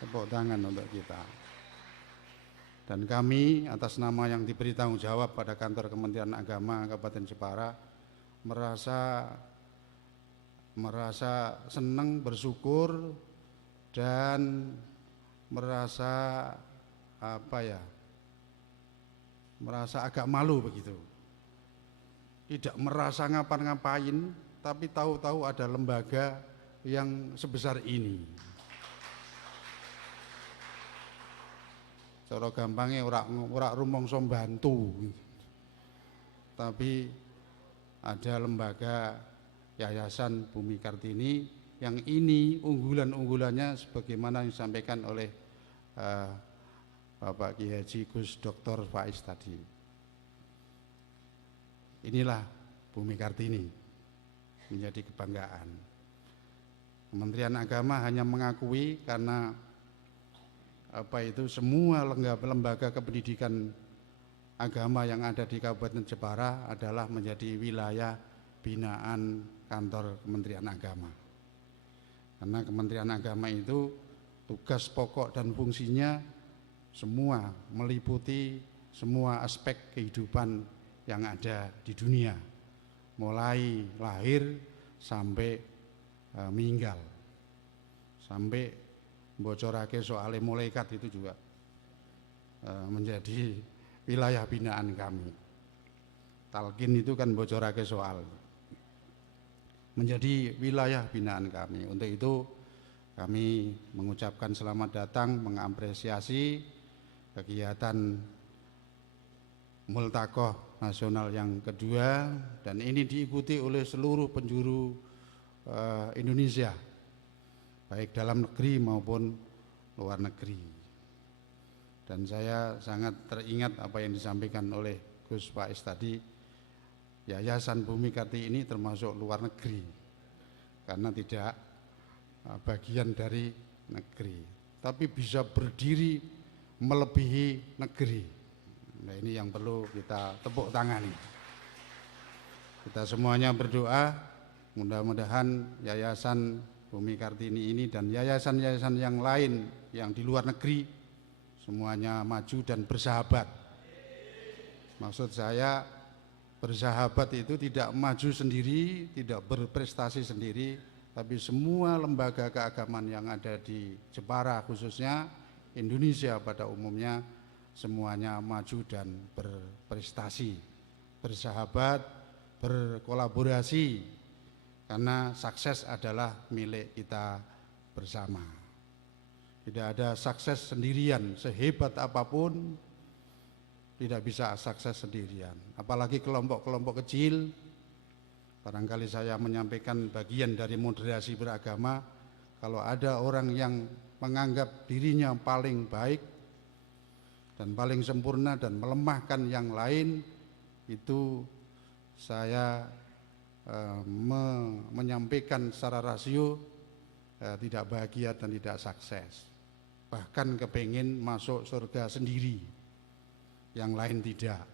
Tepuk tangan untuk kita. Dan kami atas nama yang diberi tanggung jawab pada kantor Kementerian Agama Kabupaten Jepara merasa senang, bersyukur, dan merasa merasa agak malu begitu. Tidak merasa ngapa-ngapain, tapi tahu-tahu ada lembaga yang sebesar ini. Cara gampangnya ora rumangsa mbantu, tapi ada lembaga Yayasan Bumi Kartini yang ini unggulan-unggulannya sebagaimana yang disampaikan oleh Bapak Kiai Haji Gus Dr. Faiz tadi. Inilah Bumi Kartini menjadi kebanggaan. Kementerian Agama hanya mengakui karena semua lembaga kependidikan agama yang ada di Kabupaten Jepara adalah menjadi wilayah binaan kantor Kementerian Agama. Karena Kementerian Agama itu tugas pokok dan fungsinya semua meliputi semua aspek kehidupan yang ada di dunia, mulai lahir sampai meninggal, sampai bocorake soal malaikat itu juga menjadi wilayah binaan kami. Talqin itu kan bocorake soal, menjadi wilayah binaan kami. Untuk itu kami mengucapkan selamat datang, mengapresiasi kegiatan Multakoh Nasional yang kedua, dan ini diikuti oleh seluruh penjuru Indonesia, baik dalam negeri maupun luar negeri. Dan saya sangat teringat apa yang disampaikan oleh Gus Faiz tadi, Yayasan Bumi Kartini ini termasuk luar negeri, karena tidak bagian dari negeri, tapi bisa berdiri melebihi negeri. Nah, ini yang perlu kita tepuk tangani. Kita semuanya berdoa, mudah-mudahan Yayasan Bumi Kartini ini dan yayasan-yayasan yang lain yang di luar negeri semuanya maju dan bersahabat. Maksud saya bersahabat itu tidak maju sendiri, tidak berprestasi sendiri, tapi semua lembaga keagamaan yang ada di Jepara khususnya Indonesia pada umumnya semuanya maju dan berprestasi, bersahabat, berkolaborasi, karena sukses adalah milik kita bersama. Tidak ada sukses sendirian, sehebat apapun tidak bisa sukses sendirian, apalagi kelompok-kelompok kecil. Barangkali saya menyampaikan bagian dari moderasi beragama. Kalau ada orang yang menganggap dirinya paling baik dan paling sempurna dan melemahkan yang lain, itu saya menyampaikan secara rasio tidak bahagia dan tidak sukses, bahkan kepingin masuk surga sendiri, yang lain tidak.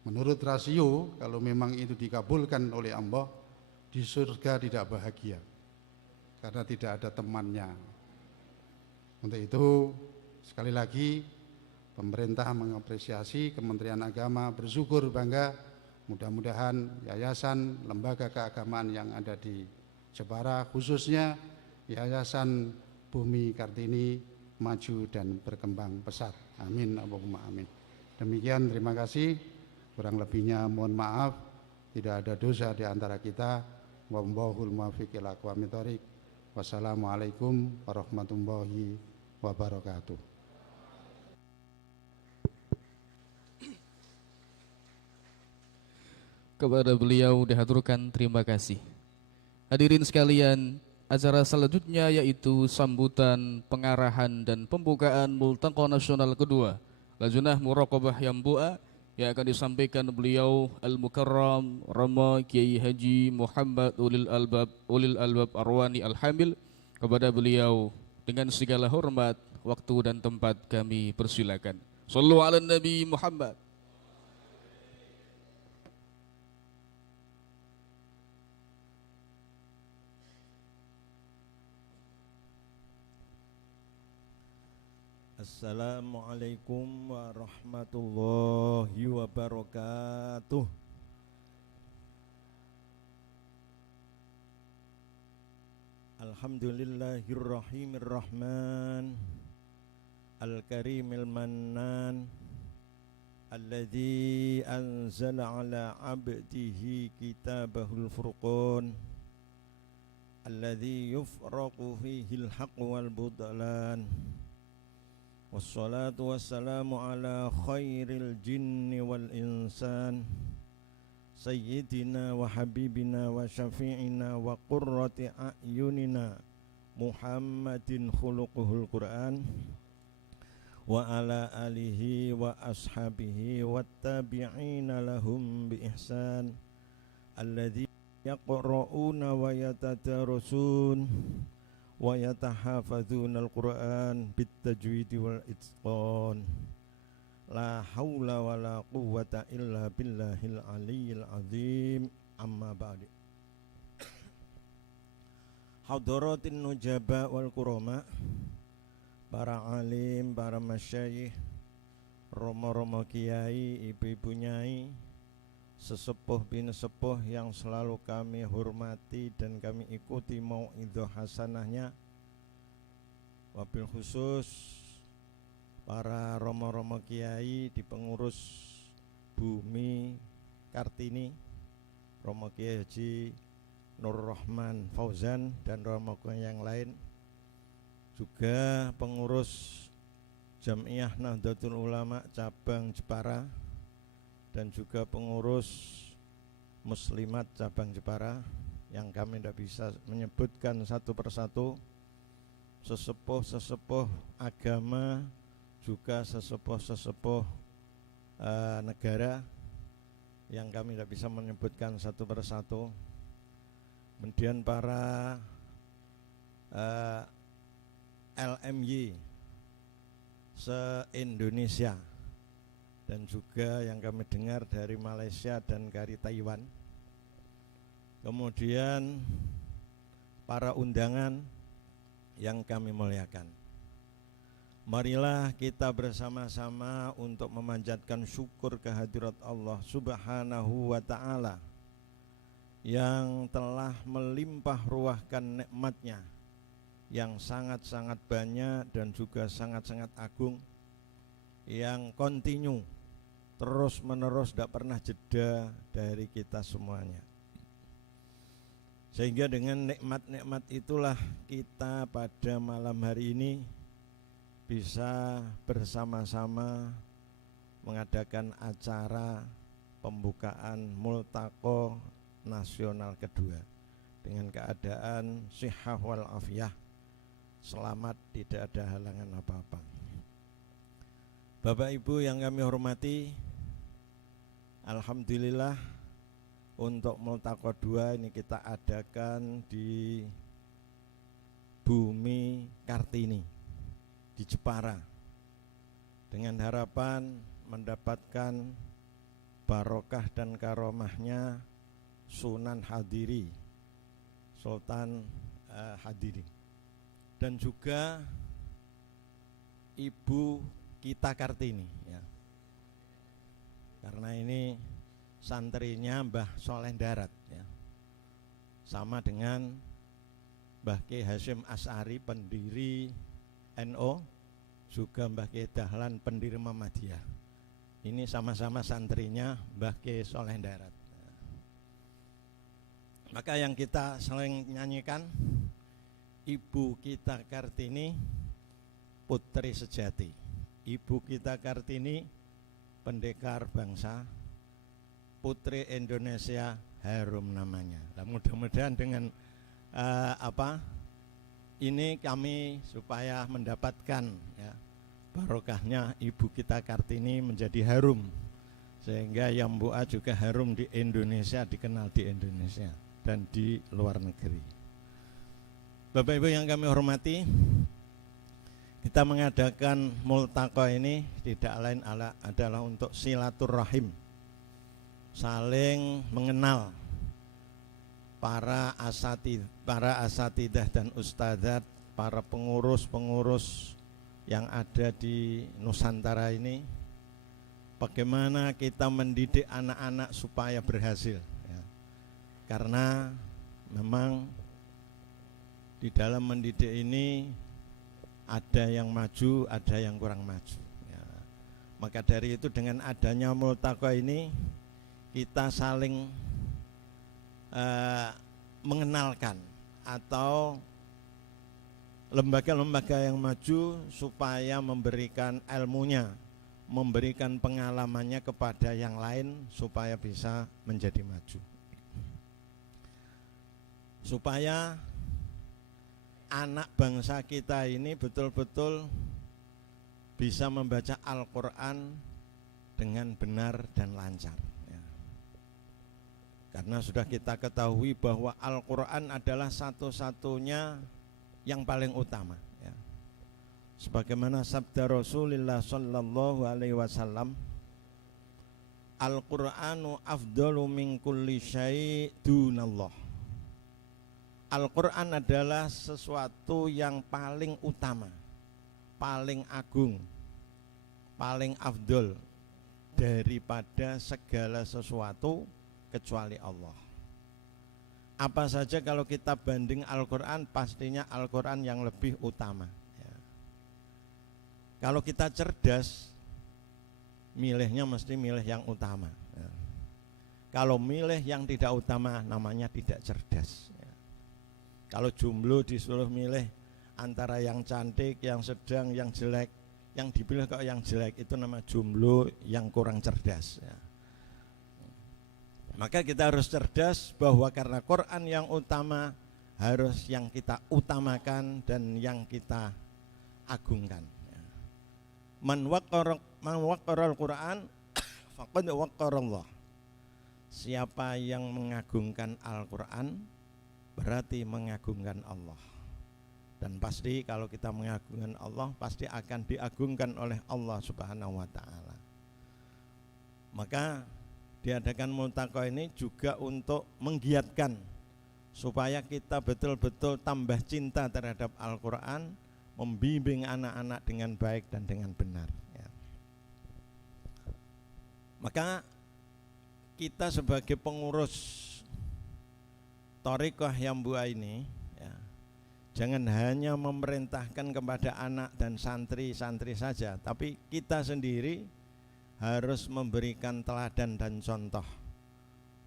Menurut rasio, kalau memang itu dikabulkan oleh Allah, di surga tidak bahagia karena tidak ada temannya. Untuk itu sekali lagi pemerintah mengapresiasi, Kementerian Agama bersyukur, bangga, mudah-mudahan yayasan lembaga keagamaan yang ada di Jepara khususnya Yayasan Bumi Kartini maju dan berkembang pesat. Amin, Allahumma amin. Demikian, terima kasih. Kurang lebihnya mohon maaf, tidak ada dosa di antara kita. Wallahul muwaffiq ila aqwamit thoriq. Wassalamualaikum warahmatullahi wabarakatuh. Kepada beliau dihaturkan terima kasih. Hadirin sekalian, acara selanjutnya yaitu sambutan, pengarahan dan pembukaan Multaqa Nasional kedua Lajnah Muraqabah Yambu'a yang akan disampaikan beliau Al-Mukarram Rama Kiai Haji Muhammad Ulil Albab Arwani Al-Hamil. Kepada beliau dengan segala hormat, waktu dan tempat kami persilakan. Shallu ala Nabi Muhammad. Assalamualaikum warahmatullahi wabarakatuh. Alhamdulillahirrahmanirrahman, Al-Karimil Mannan, Alladzi anzala ala abdihi kitabahul furqan, Alladzi yufraqu fihi al-haqq wal budlan. Wassalatu wassalamu ala khairil jinni wal insan, Sayyidina wa habibina wa syafi'ina wa qurrati a'yunina Muhammadin khuluquhul Qur'an, wa ala alihi wa ashabihi wa tabi'ina lahum bi ihsan, alladhi yaqra'una wa yatadarusun wa yatahafadzuna al-Qur'an bit-tajwid wal itqan. La haula wa la quwwata illa billahil aliyyil azim. Amma ba'du. Hadaratin nujaba wal kurama, para alim, para masyayikh, romo-romo kiai, ibu-ibu nyai, sesepuh bin sepuh yang selalu kami hormati dan kami ikuti mau'idhah hasanahnya, wabil khusus para romo-romo kiai di pengurus Bumi Kartini, Romo Kiai Haji Nur Rahman Fauzan dan romo yang lain, juga pengurus Jam'iyah Nahdlatul Ulama cabang Jepara, dan juga pengurus Muslimat cabang Jepara yang kami tidak bisa menyebutkan satu persatu, sesepuh-sesepuh agama, juga sesepuh-sesepuh negara yang kami tidak bisa menyebutkan satu persatu. Kemudian para LMY se-Indonesia, dan juga yang kami dengar dari Malaysia dan dari Taiwan. Kemudian para undangan yang kami muliakan. Marilah kita bersama-sama untuk memanjatkan syukur kehadirat Allah Subhanahu wa ta'ala yang telah melimpah ruahkan nikmatnya yang sangat-sangat banyak dan juga sangat-sangat agung, yang kontinu terus menerus tidak pernah jeda dari kita semuanya. Sehingga dengan nikmat-nikmat itulah kita pada malam hari ini bisa bersama-sama mengadakan acara pembukaan Multaqo Nasional kedua dengan keadaan sihah wal afiyah, selamat, tidak ada halangan apa-apa. Bapak Ibu yang kami hormati, alhamdulillah untuk Multaqo 2 ini kita adakan di Bumi Kartini di Jepara dengan harapan mendapatkan barokah dan karomahnya Sunan Hadiri, Sultan Hadiri, dan juga Ibu Kita Kartini ya. Karena ini santrinya Mbah Soleh Darat ya. Sama dengan Mbah Ki Hasyim Asy'ari pendiri NU, juga Mbah Ki Dahlan pendiri Muhammadiyah. Ini sama-sama santrinya Mbah Ki Soleh Darat. Maka yang kita sering nyanyikan, Ibu Kita Kartini putri sejati, Ibu Kita Kartini pendekar bangsa, putri Indonesia harum namanya. Nah, mudah-mudahan dengan ini kami supaya mendapatkan ya, barokahnya Ibu Kita Kartini menjadi harum, sehingga yang Mbua juga harum di Indonesia, dikenal di Indonesia dan di luar negeri. Bapak Ibu yang kami hormati, kita mengadakan Multaqo ini tidak lain adalah untuk silaturahim, saling mengenal para asatidah dan ustadzat, para pengurus-pengurus yang ada di Nusantara ini, bagaimana kita mendidik anak-anak supaya berhasil ya. Karena memang di dalam mendidik ini ada yang maju, ada yang kurang maju ya. Maka dari itu dengan adanya Multaqo ini kita saling mengenalkan atau lembaga-lembaga yang maju supaya memberikan ilmunya, memberikan pengalamannya kepada yang lain supaya bisa menjadi maju, supaya anak bangsa kita ini betul-betul bisa membaca Al-Quran dengan benar dan lancar ya. Karena sudah kita ketahui bahwa Al-Quran adalah satu-satunya yang paling utama ya. Sebagaimana sabda Rasulullah sallallahu alaihi wasallam, Al-Qur'anu afdalu min kulli syai' dunallah. Al-Quran adalah sesuatu yang paling utama, paling agung, paling afdol daripada segala sesuatu kecuali Allah. Apa saja kalau kita banding Al-Quran, pastinya Al-Quran yang lebih utama ya. Kalau kita cerdas, milihnya mesti milih yang utama ya. Kalau milih yang tidak utama, namanya tidak cerdas ya. Kalau jomblo disuruh milih antara yang cantik, yang sedang, yang jelek, yang dipilih kok yang jelek, itu nama jomblo yang kurang cerdas ya. Maka kita harus cerdas bahwa karena Quran yang utama, harus yang kita utamakan dan yang kita agungkan ya. Man waqqara al-Quran faqad waqqara Allah. Siapa yang mengagungkan Al-Quran berarti mengagungkan Allah. Dan pasti kalau kita mengagungkan Allah, pasti akan diagungkan oleh Allah Subhanahu wa ta'ala. Maka diadakan Multaqo ini juga untuk menggiatkan supaya kita betul-betul tambah cinta terhadap Al-Quran, membimbing anak-anak dengan baik dan dengan benar ya. Maka kita sebagai pengurus thariqah yang buah ini ya, jangan hanya memerintahkan kepada anak dan santri-santri saja, tapi kita sendiri harus memberikan teladan dan contoh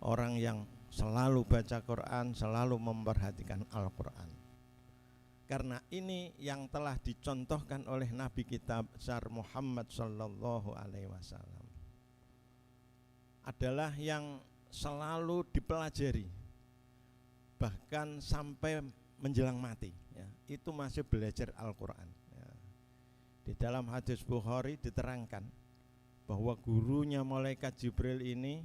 orang yang selalu baca Quran, selalu memperhatikan Al-Quran. Karena ini yang telah dicontohkan oleh Nabi kita besar Muhammad sallallahu alaihi wasallam, adalah yang selalu dipelajari, bahkan sampai menjelang mati ya, itu masih belajar Al-Quran ya. Di dalam hadis Bukhari diterangkan bahwa gurunya malaikat Jibril ini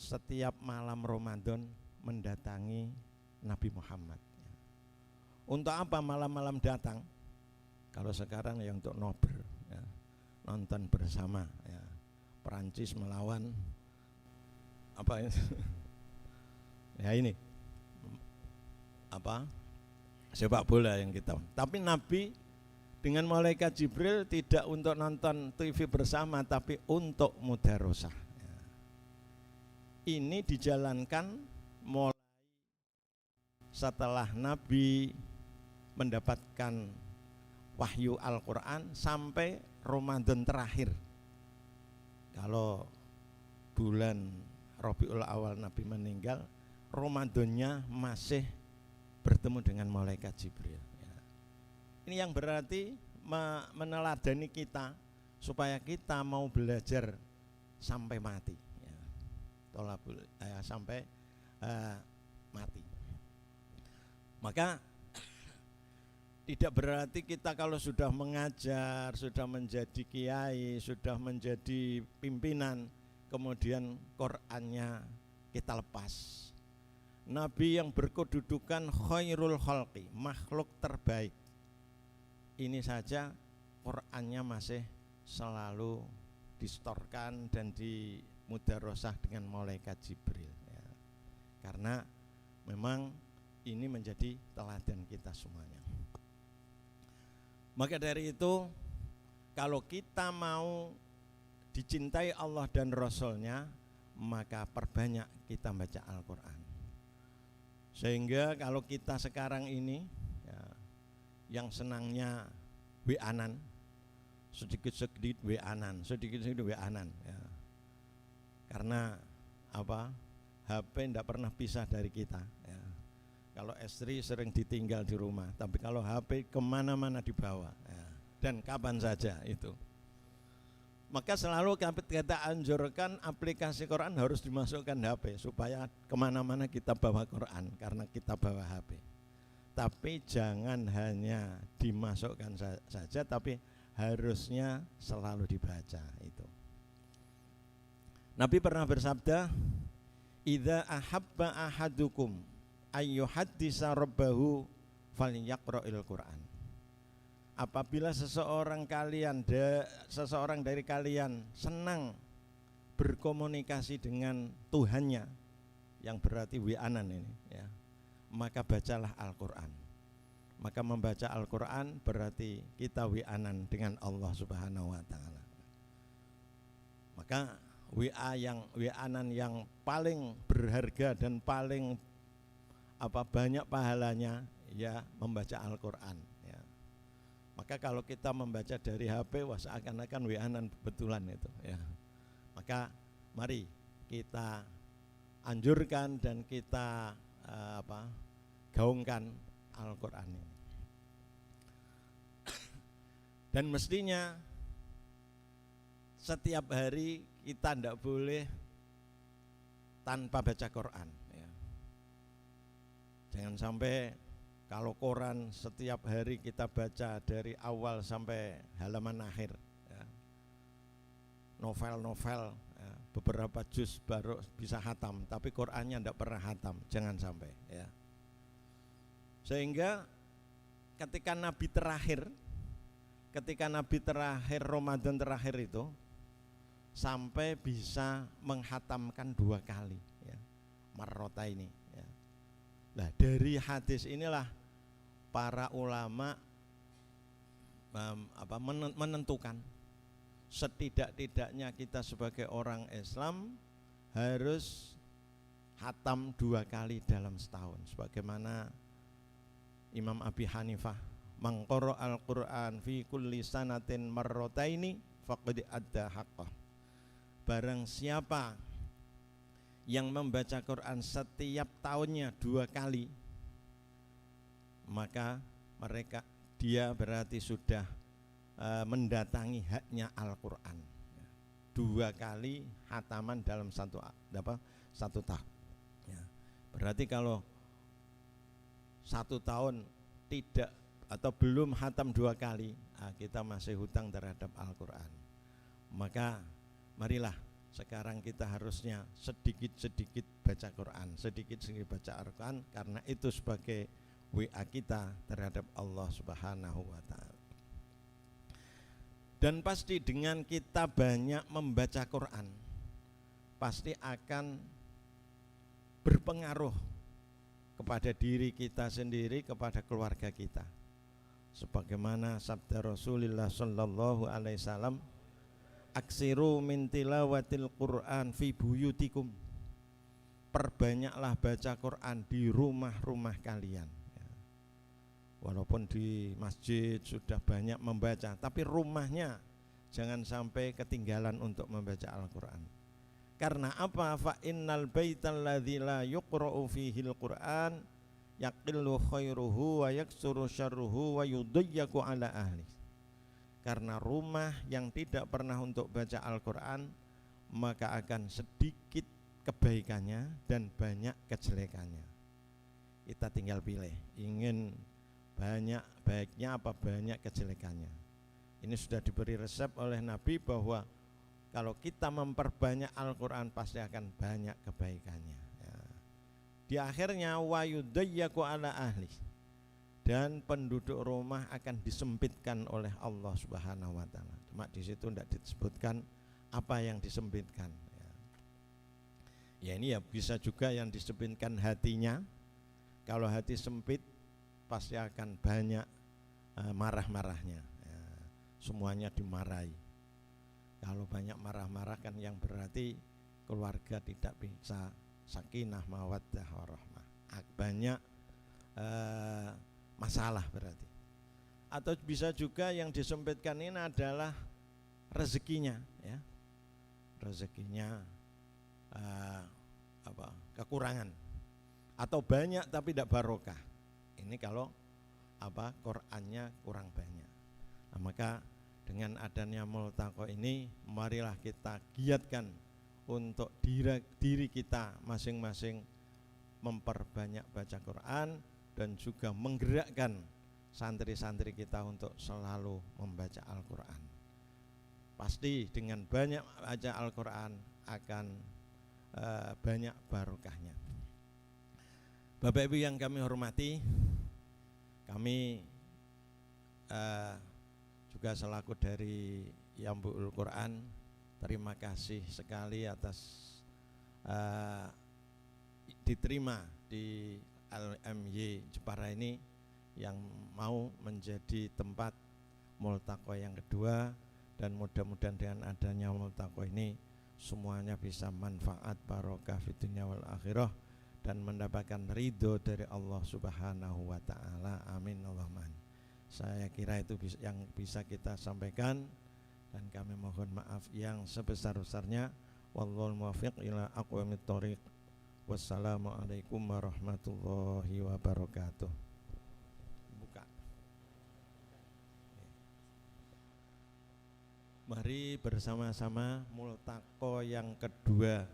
setiap malam Ramadan mendatangi Nabi Muhammad ya. Untuk apa malam-malam datang? Kalau sekarang ya untuk nobar ya, nonton bersama ya, Perancis melawan apa ya ini apa sepak bola yang kita. Tapi Nabi dengan malaikat Jibril tidak untuk nonton TV bersama, tapi untuk mudarosah ya. Ini dijalankan mulai setelah Nabi mendapatkan wahyu Al-Quran sampai Ramadan terakhir. Kalau bulan Rabiul Awal Nabi meninggal, Ramadannya masih bertemu dengan malaikat Jibril ya. Ini yang berarti meneladani kita supaya kita mau belajar sampai mati ya. Sampai mati. Maka tidak berarti kita kalau sudah mengajar, sudah menjadi kiai, sudah menjadi pimpinan, kemudian Qur'annya kita lepas. Nabi yang berkedudukan khairul khalqi, makhluk terbaik, ini saja Qur'annya masih selalu distorkan dan dimudarosah dengan malaikat Jibril ya. Karena memang ini menjadi teladan kita semuanya. Maka dari itu, kalau kita mau dicintai Allah dan Rasulnya, maka perbanyak kita baca Al-Quran. Sehingga kalau kita sekarang ini ya, yang senangnya WA-an, sedikit-sedikit WA-an, sedikit-sedikit WA-an ya. Karena apa? HP tidak pernah pisah dari kita ya. Kalau istri sering ditinggal di rumah, tapi kalau HP kemana-mana dibawa ya. Dan kapan saja itu. Maka selalu kita anjurkan aplikasi Quran harus dimasukkan HP supaya kemana-mana kita bawa Quran karena kita bawa HP. Tapi jangan hanya dimasukkan saja, tapi harusnya selalu dibaca itu. Nabi pernah bersabda, "Idza ahabba ahadukum ayyuhaddisa rabbahu falyaqra'il Qur'an." Apabila seseorang dari kalian senang berkomunikasi dengan Tuhannya, yang berarti WA-an ini ya, maka bacalah Al-Quran. Maka membaca Al-Quran berarti kita WA-an dengan Allah Subhanahu wa ta'ala. Maka WA-an yang paling berharga dan paling banyak pahalanya ya membaca Al-Quran ya. Maka kalau kita membaca dari HP, wah seakan-akan WA-an betulan itu ya. Maka mari kita anjurkan dan kita gaungkan Al-Quran ini. Dan mestinya setiap hari kita tidak boleh tanpa baca Quran ya. Jangan sampai kalau Quran setiap hari kita baca dari awal sampai halaman akhir ya. Novel-novel ya, beberapa juz baru bisa hatam, tapi Qurannya tidak pernah hatam, jangan sampai ya. Sehingga ketika Nabi terakhir Ramadan terakhir itu sampai bisa menghatamkan 2 kali ya, marrota ini ya. Nah dari hadis inilah para ulama menentukan setidak-tidaknya kita sebagai orang Islam harus hatam 2 kali dalam setahun, sebagaimana Imam Abi Hanifah, mangqara al-Qur'an fi kulli sanatin marrataini faqad adda haqqah. Barang siapa yang membaca Quran setiap tahunnya 2 kali, maka dia berarti sudah mendatangi haknya Al-Quran. 2 kali hataman dalam satu tahun. Ya. Berarti kalau 1 tahun tidak atau belum hatam 2 kali, kita masih hutang terhadap Al-Quran. Maka marilah sekarang kita harusnya sedikit-sedikit baca Quran, sedikit-sedikit baca Al-Quran, karena itu sebagai WA kita terhadap Allah Subhanahu wa Ta'ala. Dan pasti dengan kita banyak membaca Quran, pasti akan berpengaruh kepada diri kita sendiri, kepada keluarga kita. Sebagaimana sabda Rasulullah sallallahu alaihi wasallam, aksiru min tilawatil Quran fi buyutikum. Perbanyaklah baca Quran di rumah-rumah kalian. Walaupun di masjid sudah banyak membaca, tapi rumahnya jangan sampai ketinggalan untuk membaca Al-Quran. Karena apa? Fa innal baital ladzi la yuqra'u fihil Quran yaqillu khairuhu wa yaksuru syarruhu wa yudayyaku ala ahli. Karena rumah yang tidak pernah untuk baca Al-Quran, maka akan sedikit kebaikannya dan banyak kejelekannya. Kita tinggal pilih, ingin banyak baiknya apa banyak kejelekannya. Ini sudah diberi resep oleh Nabi bahwa kalau kita memperbanyak Al-Quran pasti akan banyak kebaikannya. Ya. Di akhirnya wa yudayyaku ala ahli, dan penduduk rumah akan disempitkan oleh Allah Subhanahu wa Ta'ala. Cuma di situ tidak disebutkan apa yang disempitkan. Ya ini ya bisa juga yang disempitkan hatinya. Kalau hati sempit pasti akan banyak marah-marahnya. Ya, semuanya dimarahi. Kalau banyak marah-marah kan yang berarti keluarga tidak bisa sakinah mawaddah warahmah. Banyak masalah berarti. Atau bisa juga yang disempitkan ini adalah rezekinya, ya. Rezekinya kekurangan atau banyak tapi tidak barokah. Ini kalau Qur'annya kurang banyak. Nah, maka dengan adanya multaqo ini, marilah kita giatkan untuk diri kita masing-masing memperbanyak baca Quran dan juga menggerakkan santri-santri kita untuk selalu membaca Al-Quran. Pasti dengan banyak baca Al-Quran akan banyak barokahnya. Bapak Ibu yang kami hormati, kami juga selaku dari Yambu'ul Quran, terima kasih sekali atas diterima di LMY Jepara ini yang mau menjadi tempat multaqo yang kedua, dan mudah-mudahan dengan adanya multaqo ini semuanya bisa manfaat barokah fid dunya wal akhirah dan mendapatkan ridho dari Allah Subhanahu wa Ta'ala. Amin Allahumma. Saya kira itu yang bisa kita sampaikan, dan kami mohon maaf yang sebesar-besarnya. Wallahul muwaffiq ila aqwamit thoriq. Wassalamualaikum warahmatullahi wabarakatuh. Buka. Mari bersama-sama multaqo yang kedua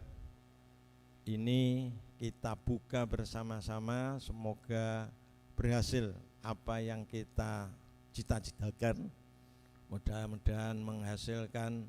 ini kita buka bersama-sama. Semoga berhasil apa yang kita cita-citakan. Mudah-mudahan menghasilkan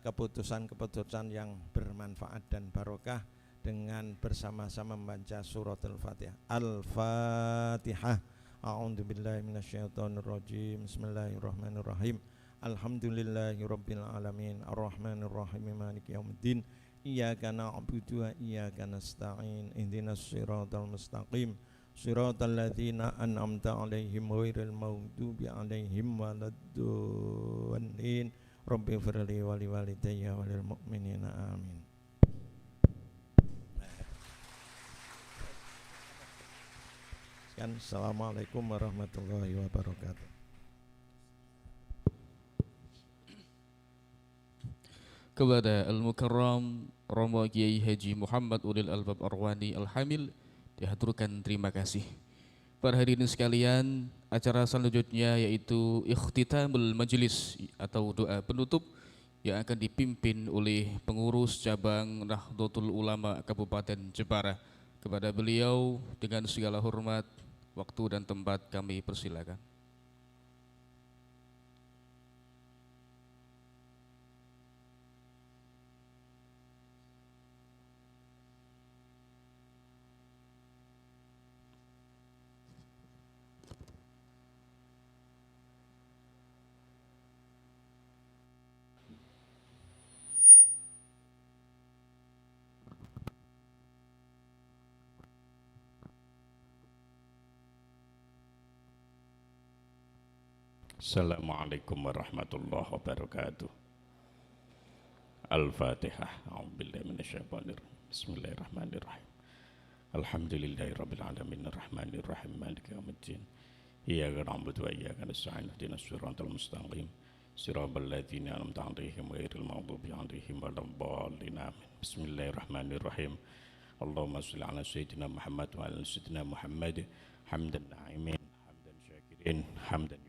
keputusan-keputusan yang bermanfaat dan barokah dengan bersama-sama membaca suratul Fatihah. Al-Fatihah. A'udzubillahi minasyaitonirrajim. Bismillahirrahmanirrahim. Alhamdulillahirabbil alamin. Arrahmanirrahim. Maliki yaumiddin. Iyyaka na'budu wa iyyaka nasta'in. Ihdinas siratal mustaqim. Siratal ladzina an'amta 'alaihim ghairil maghdubi 'alaihim waladdallin. Rabbighfirli wa liwalidayya wa lil mu'minina amin. sampaikan. Assalamualaikum warahmatullahi wabarakatuh. Kepada Al-Mukarram Romo Kiai Haji Muhammad Ulil Albab Arwani Al-Hamil dihaturkan terima kasih. Para hadirin sekalian, acara selanjutnya yaitu Ikhtitamul Majlis atau doa penutup yang akan dipimpin oleh pengurus cabang Nahdlatul Ulama Kabupaten Jepara. Kepada beliau dengan segala hormat, waktu dan tempat kami persilakan. Assalamualaikum warahmatullahi wabarakatuh. Al-Fatihah. A'udzubillahi minasyaitonir rajim. Bismillahirrahmanirrahim. Alhamdulillahirabbil alamin arrahmanir rahim maliki yaumiddin. Iyyaka na'budu wa iyyaka nasta'in ihdinas siratal mustaqim. Siratal ladzina an'amta 'alaihim ghairil maghdubi 'alaihim waladdallin. Amin. Bismillahirrahmanirrahim. Allahumma shalli 'ala sayyidina Muhammad wa 'ala sayyidina Muhammad hamdan na'imin hamdan syakirin hamdan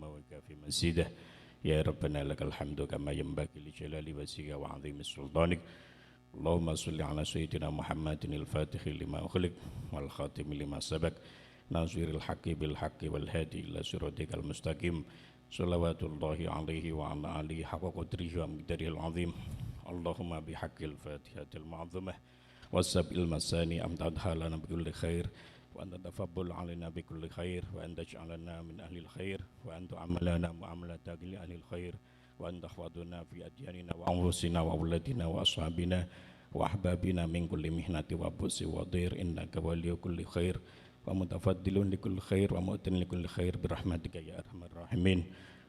وكافي مزيده يا ربنا لك الحمد كما ينبغي لجلال وجهك وعظيم سلطانك اللهم صل على سيدنا محمد الفاتح لما أغلق والخاتم لما سبق ناصر الحق بالحق والهادي إلى صراطك المستقيم صلوات الله عليه وعلى آله حق قدره ومقداره العظيم اللهم بحق الفاتحة المعظمة والسبع المثاني أمددها لنا بكل خير وأن تتفضل علينا بكل خير وأن تجعلنا من أهل الخير وأن تعاملنا معاملة أهل الخير وأن تحفظنا في أدياننا وأنفسنا وأولادنا وأصحابنا وأحبابنا من كل محنة وبؤس وضير إنك ولي كل خير ومتفضل لكل خير ومؤتن لكل خير برحمتك يا أرحم الراحمين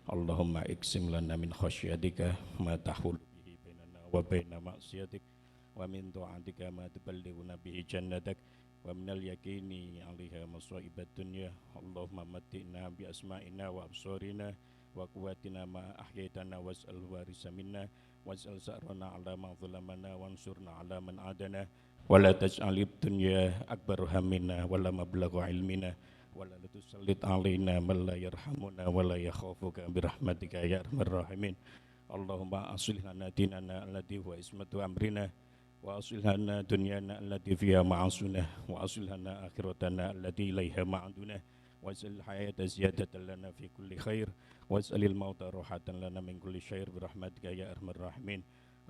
اللهم اقسم لنا من خشيتك ما تحول به بيننا وبين معصيتك ومن طاعتك ما تبلغنا به جنتك ومن اليقين عليها مصائب الدنيا اللهم متئنا بأسمائنا وأبصارنا وقواتنا ما أحييتنا واسأل الوارث منا واسأل سأرنا على من ظلمنا وانصرنا على من عادنا ولا تجعل الدنيا أكبر همنا ولا مبلغ علمنا ولا تسلط علينا من لا يرحمنا ولا يخافك برحمتك يا أرحم الراحمين اللهم أصلح لنا ديننا الذي هو عصمة أمرنا وأصلح لنا دنيانا التي فيها معاصينا وأصلح لنا آخرتنا التي إليها معادنا واجعل الحياة زيادة لنا في كل خير واجعل الموت راحة لنا من كل شر برحمتك يا أرحم الراحمين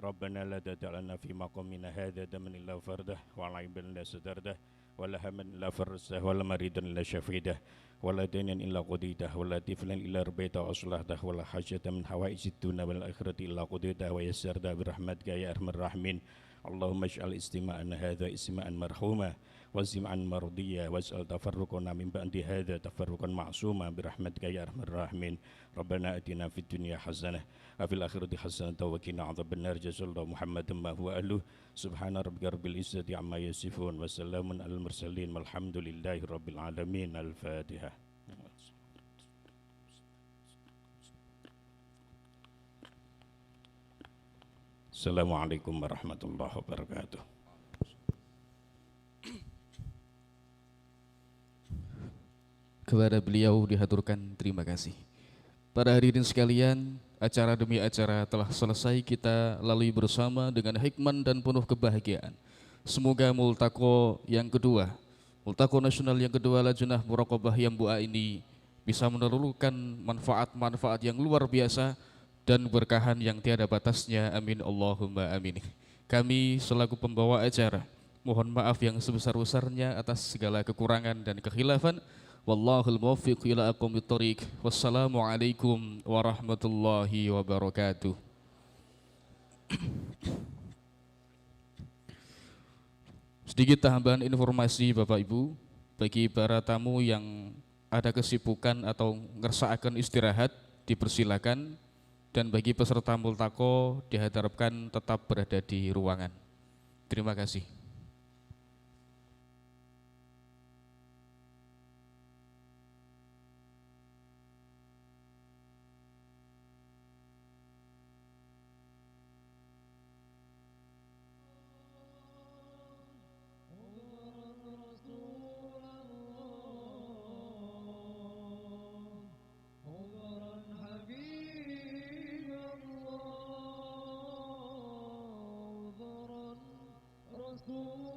ربنا لا تدع لنا في مقامنا هذا دما إلا فرده ولا عيبا إلا سترده ولا هما إلا فرجته ولا مريضا إلا شفيته ولا دينا إلا قضيته ولا طفلا إلا ربيته وأصلحته ولا حاجة من حوائج الدنيا والآخرة إلا قضيتها ويسرتها برحمتك يا أرحم الراحمين اللهم اجعل استماعنا هذا استماعا مرحوما واستماعا مرضيا واجعل تفرقنا من بعد هذا تفرقا معصوما برحمتك يا ارحم الراحمين ربنا اتنا في الدنيا حسنه وفي الاخره حسنه وقنا عذاب النار جزا الله محمدا ما هو اهله سبحان ربك رب العزه عما يصفون وسلام على المرسلين والحمد لله رب العالمين الفاتحه. Assalamualaikum warahmatullahi wabarakatuh. Kepada beliau dihaturkan terima kasih. Para hadirin sekalian, acara demi acara telah selesai kita lalui bersama dengan hikmat dan penuh kebahagiaan. Semoga multaqo yang kedua, multaqo nasional yang kedua Lajnah Muraqabah Yambu'a ini bisa menelurkan manfaat-manfaat yang luar biasa dan berkahan yang tiada batasnya. Amin Allahumma amin. Kami selaku pembawa acara mohon maaf yang sebesar-besarnya atas segala kekurangan dan kekhilafan. Wallahul muwaffiq ila aqwamit thoriq. Wassalamualaikum warahmatullahi wabarakatuh. Sedikit tambahan informasi Bapak Ibu bagi para tamu yang ada kesibukan atau ngersakaken istirahat dipersilakan. Dan bagi peserta multaqo diharapkan tetap berada di ruangan. Terima kasih. Oh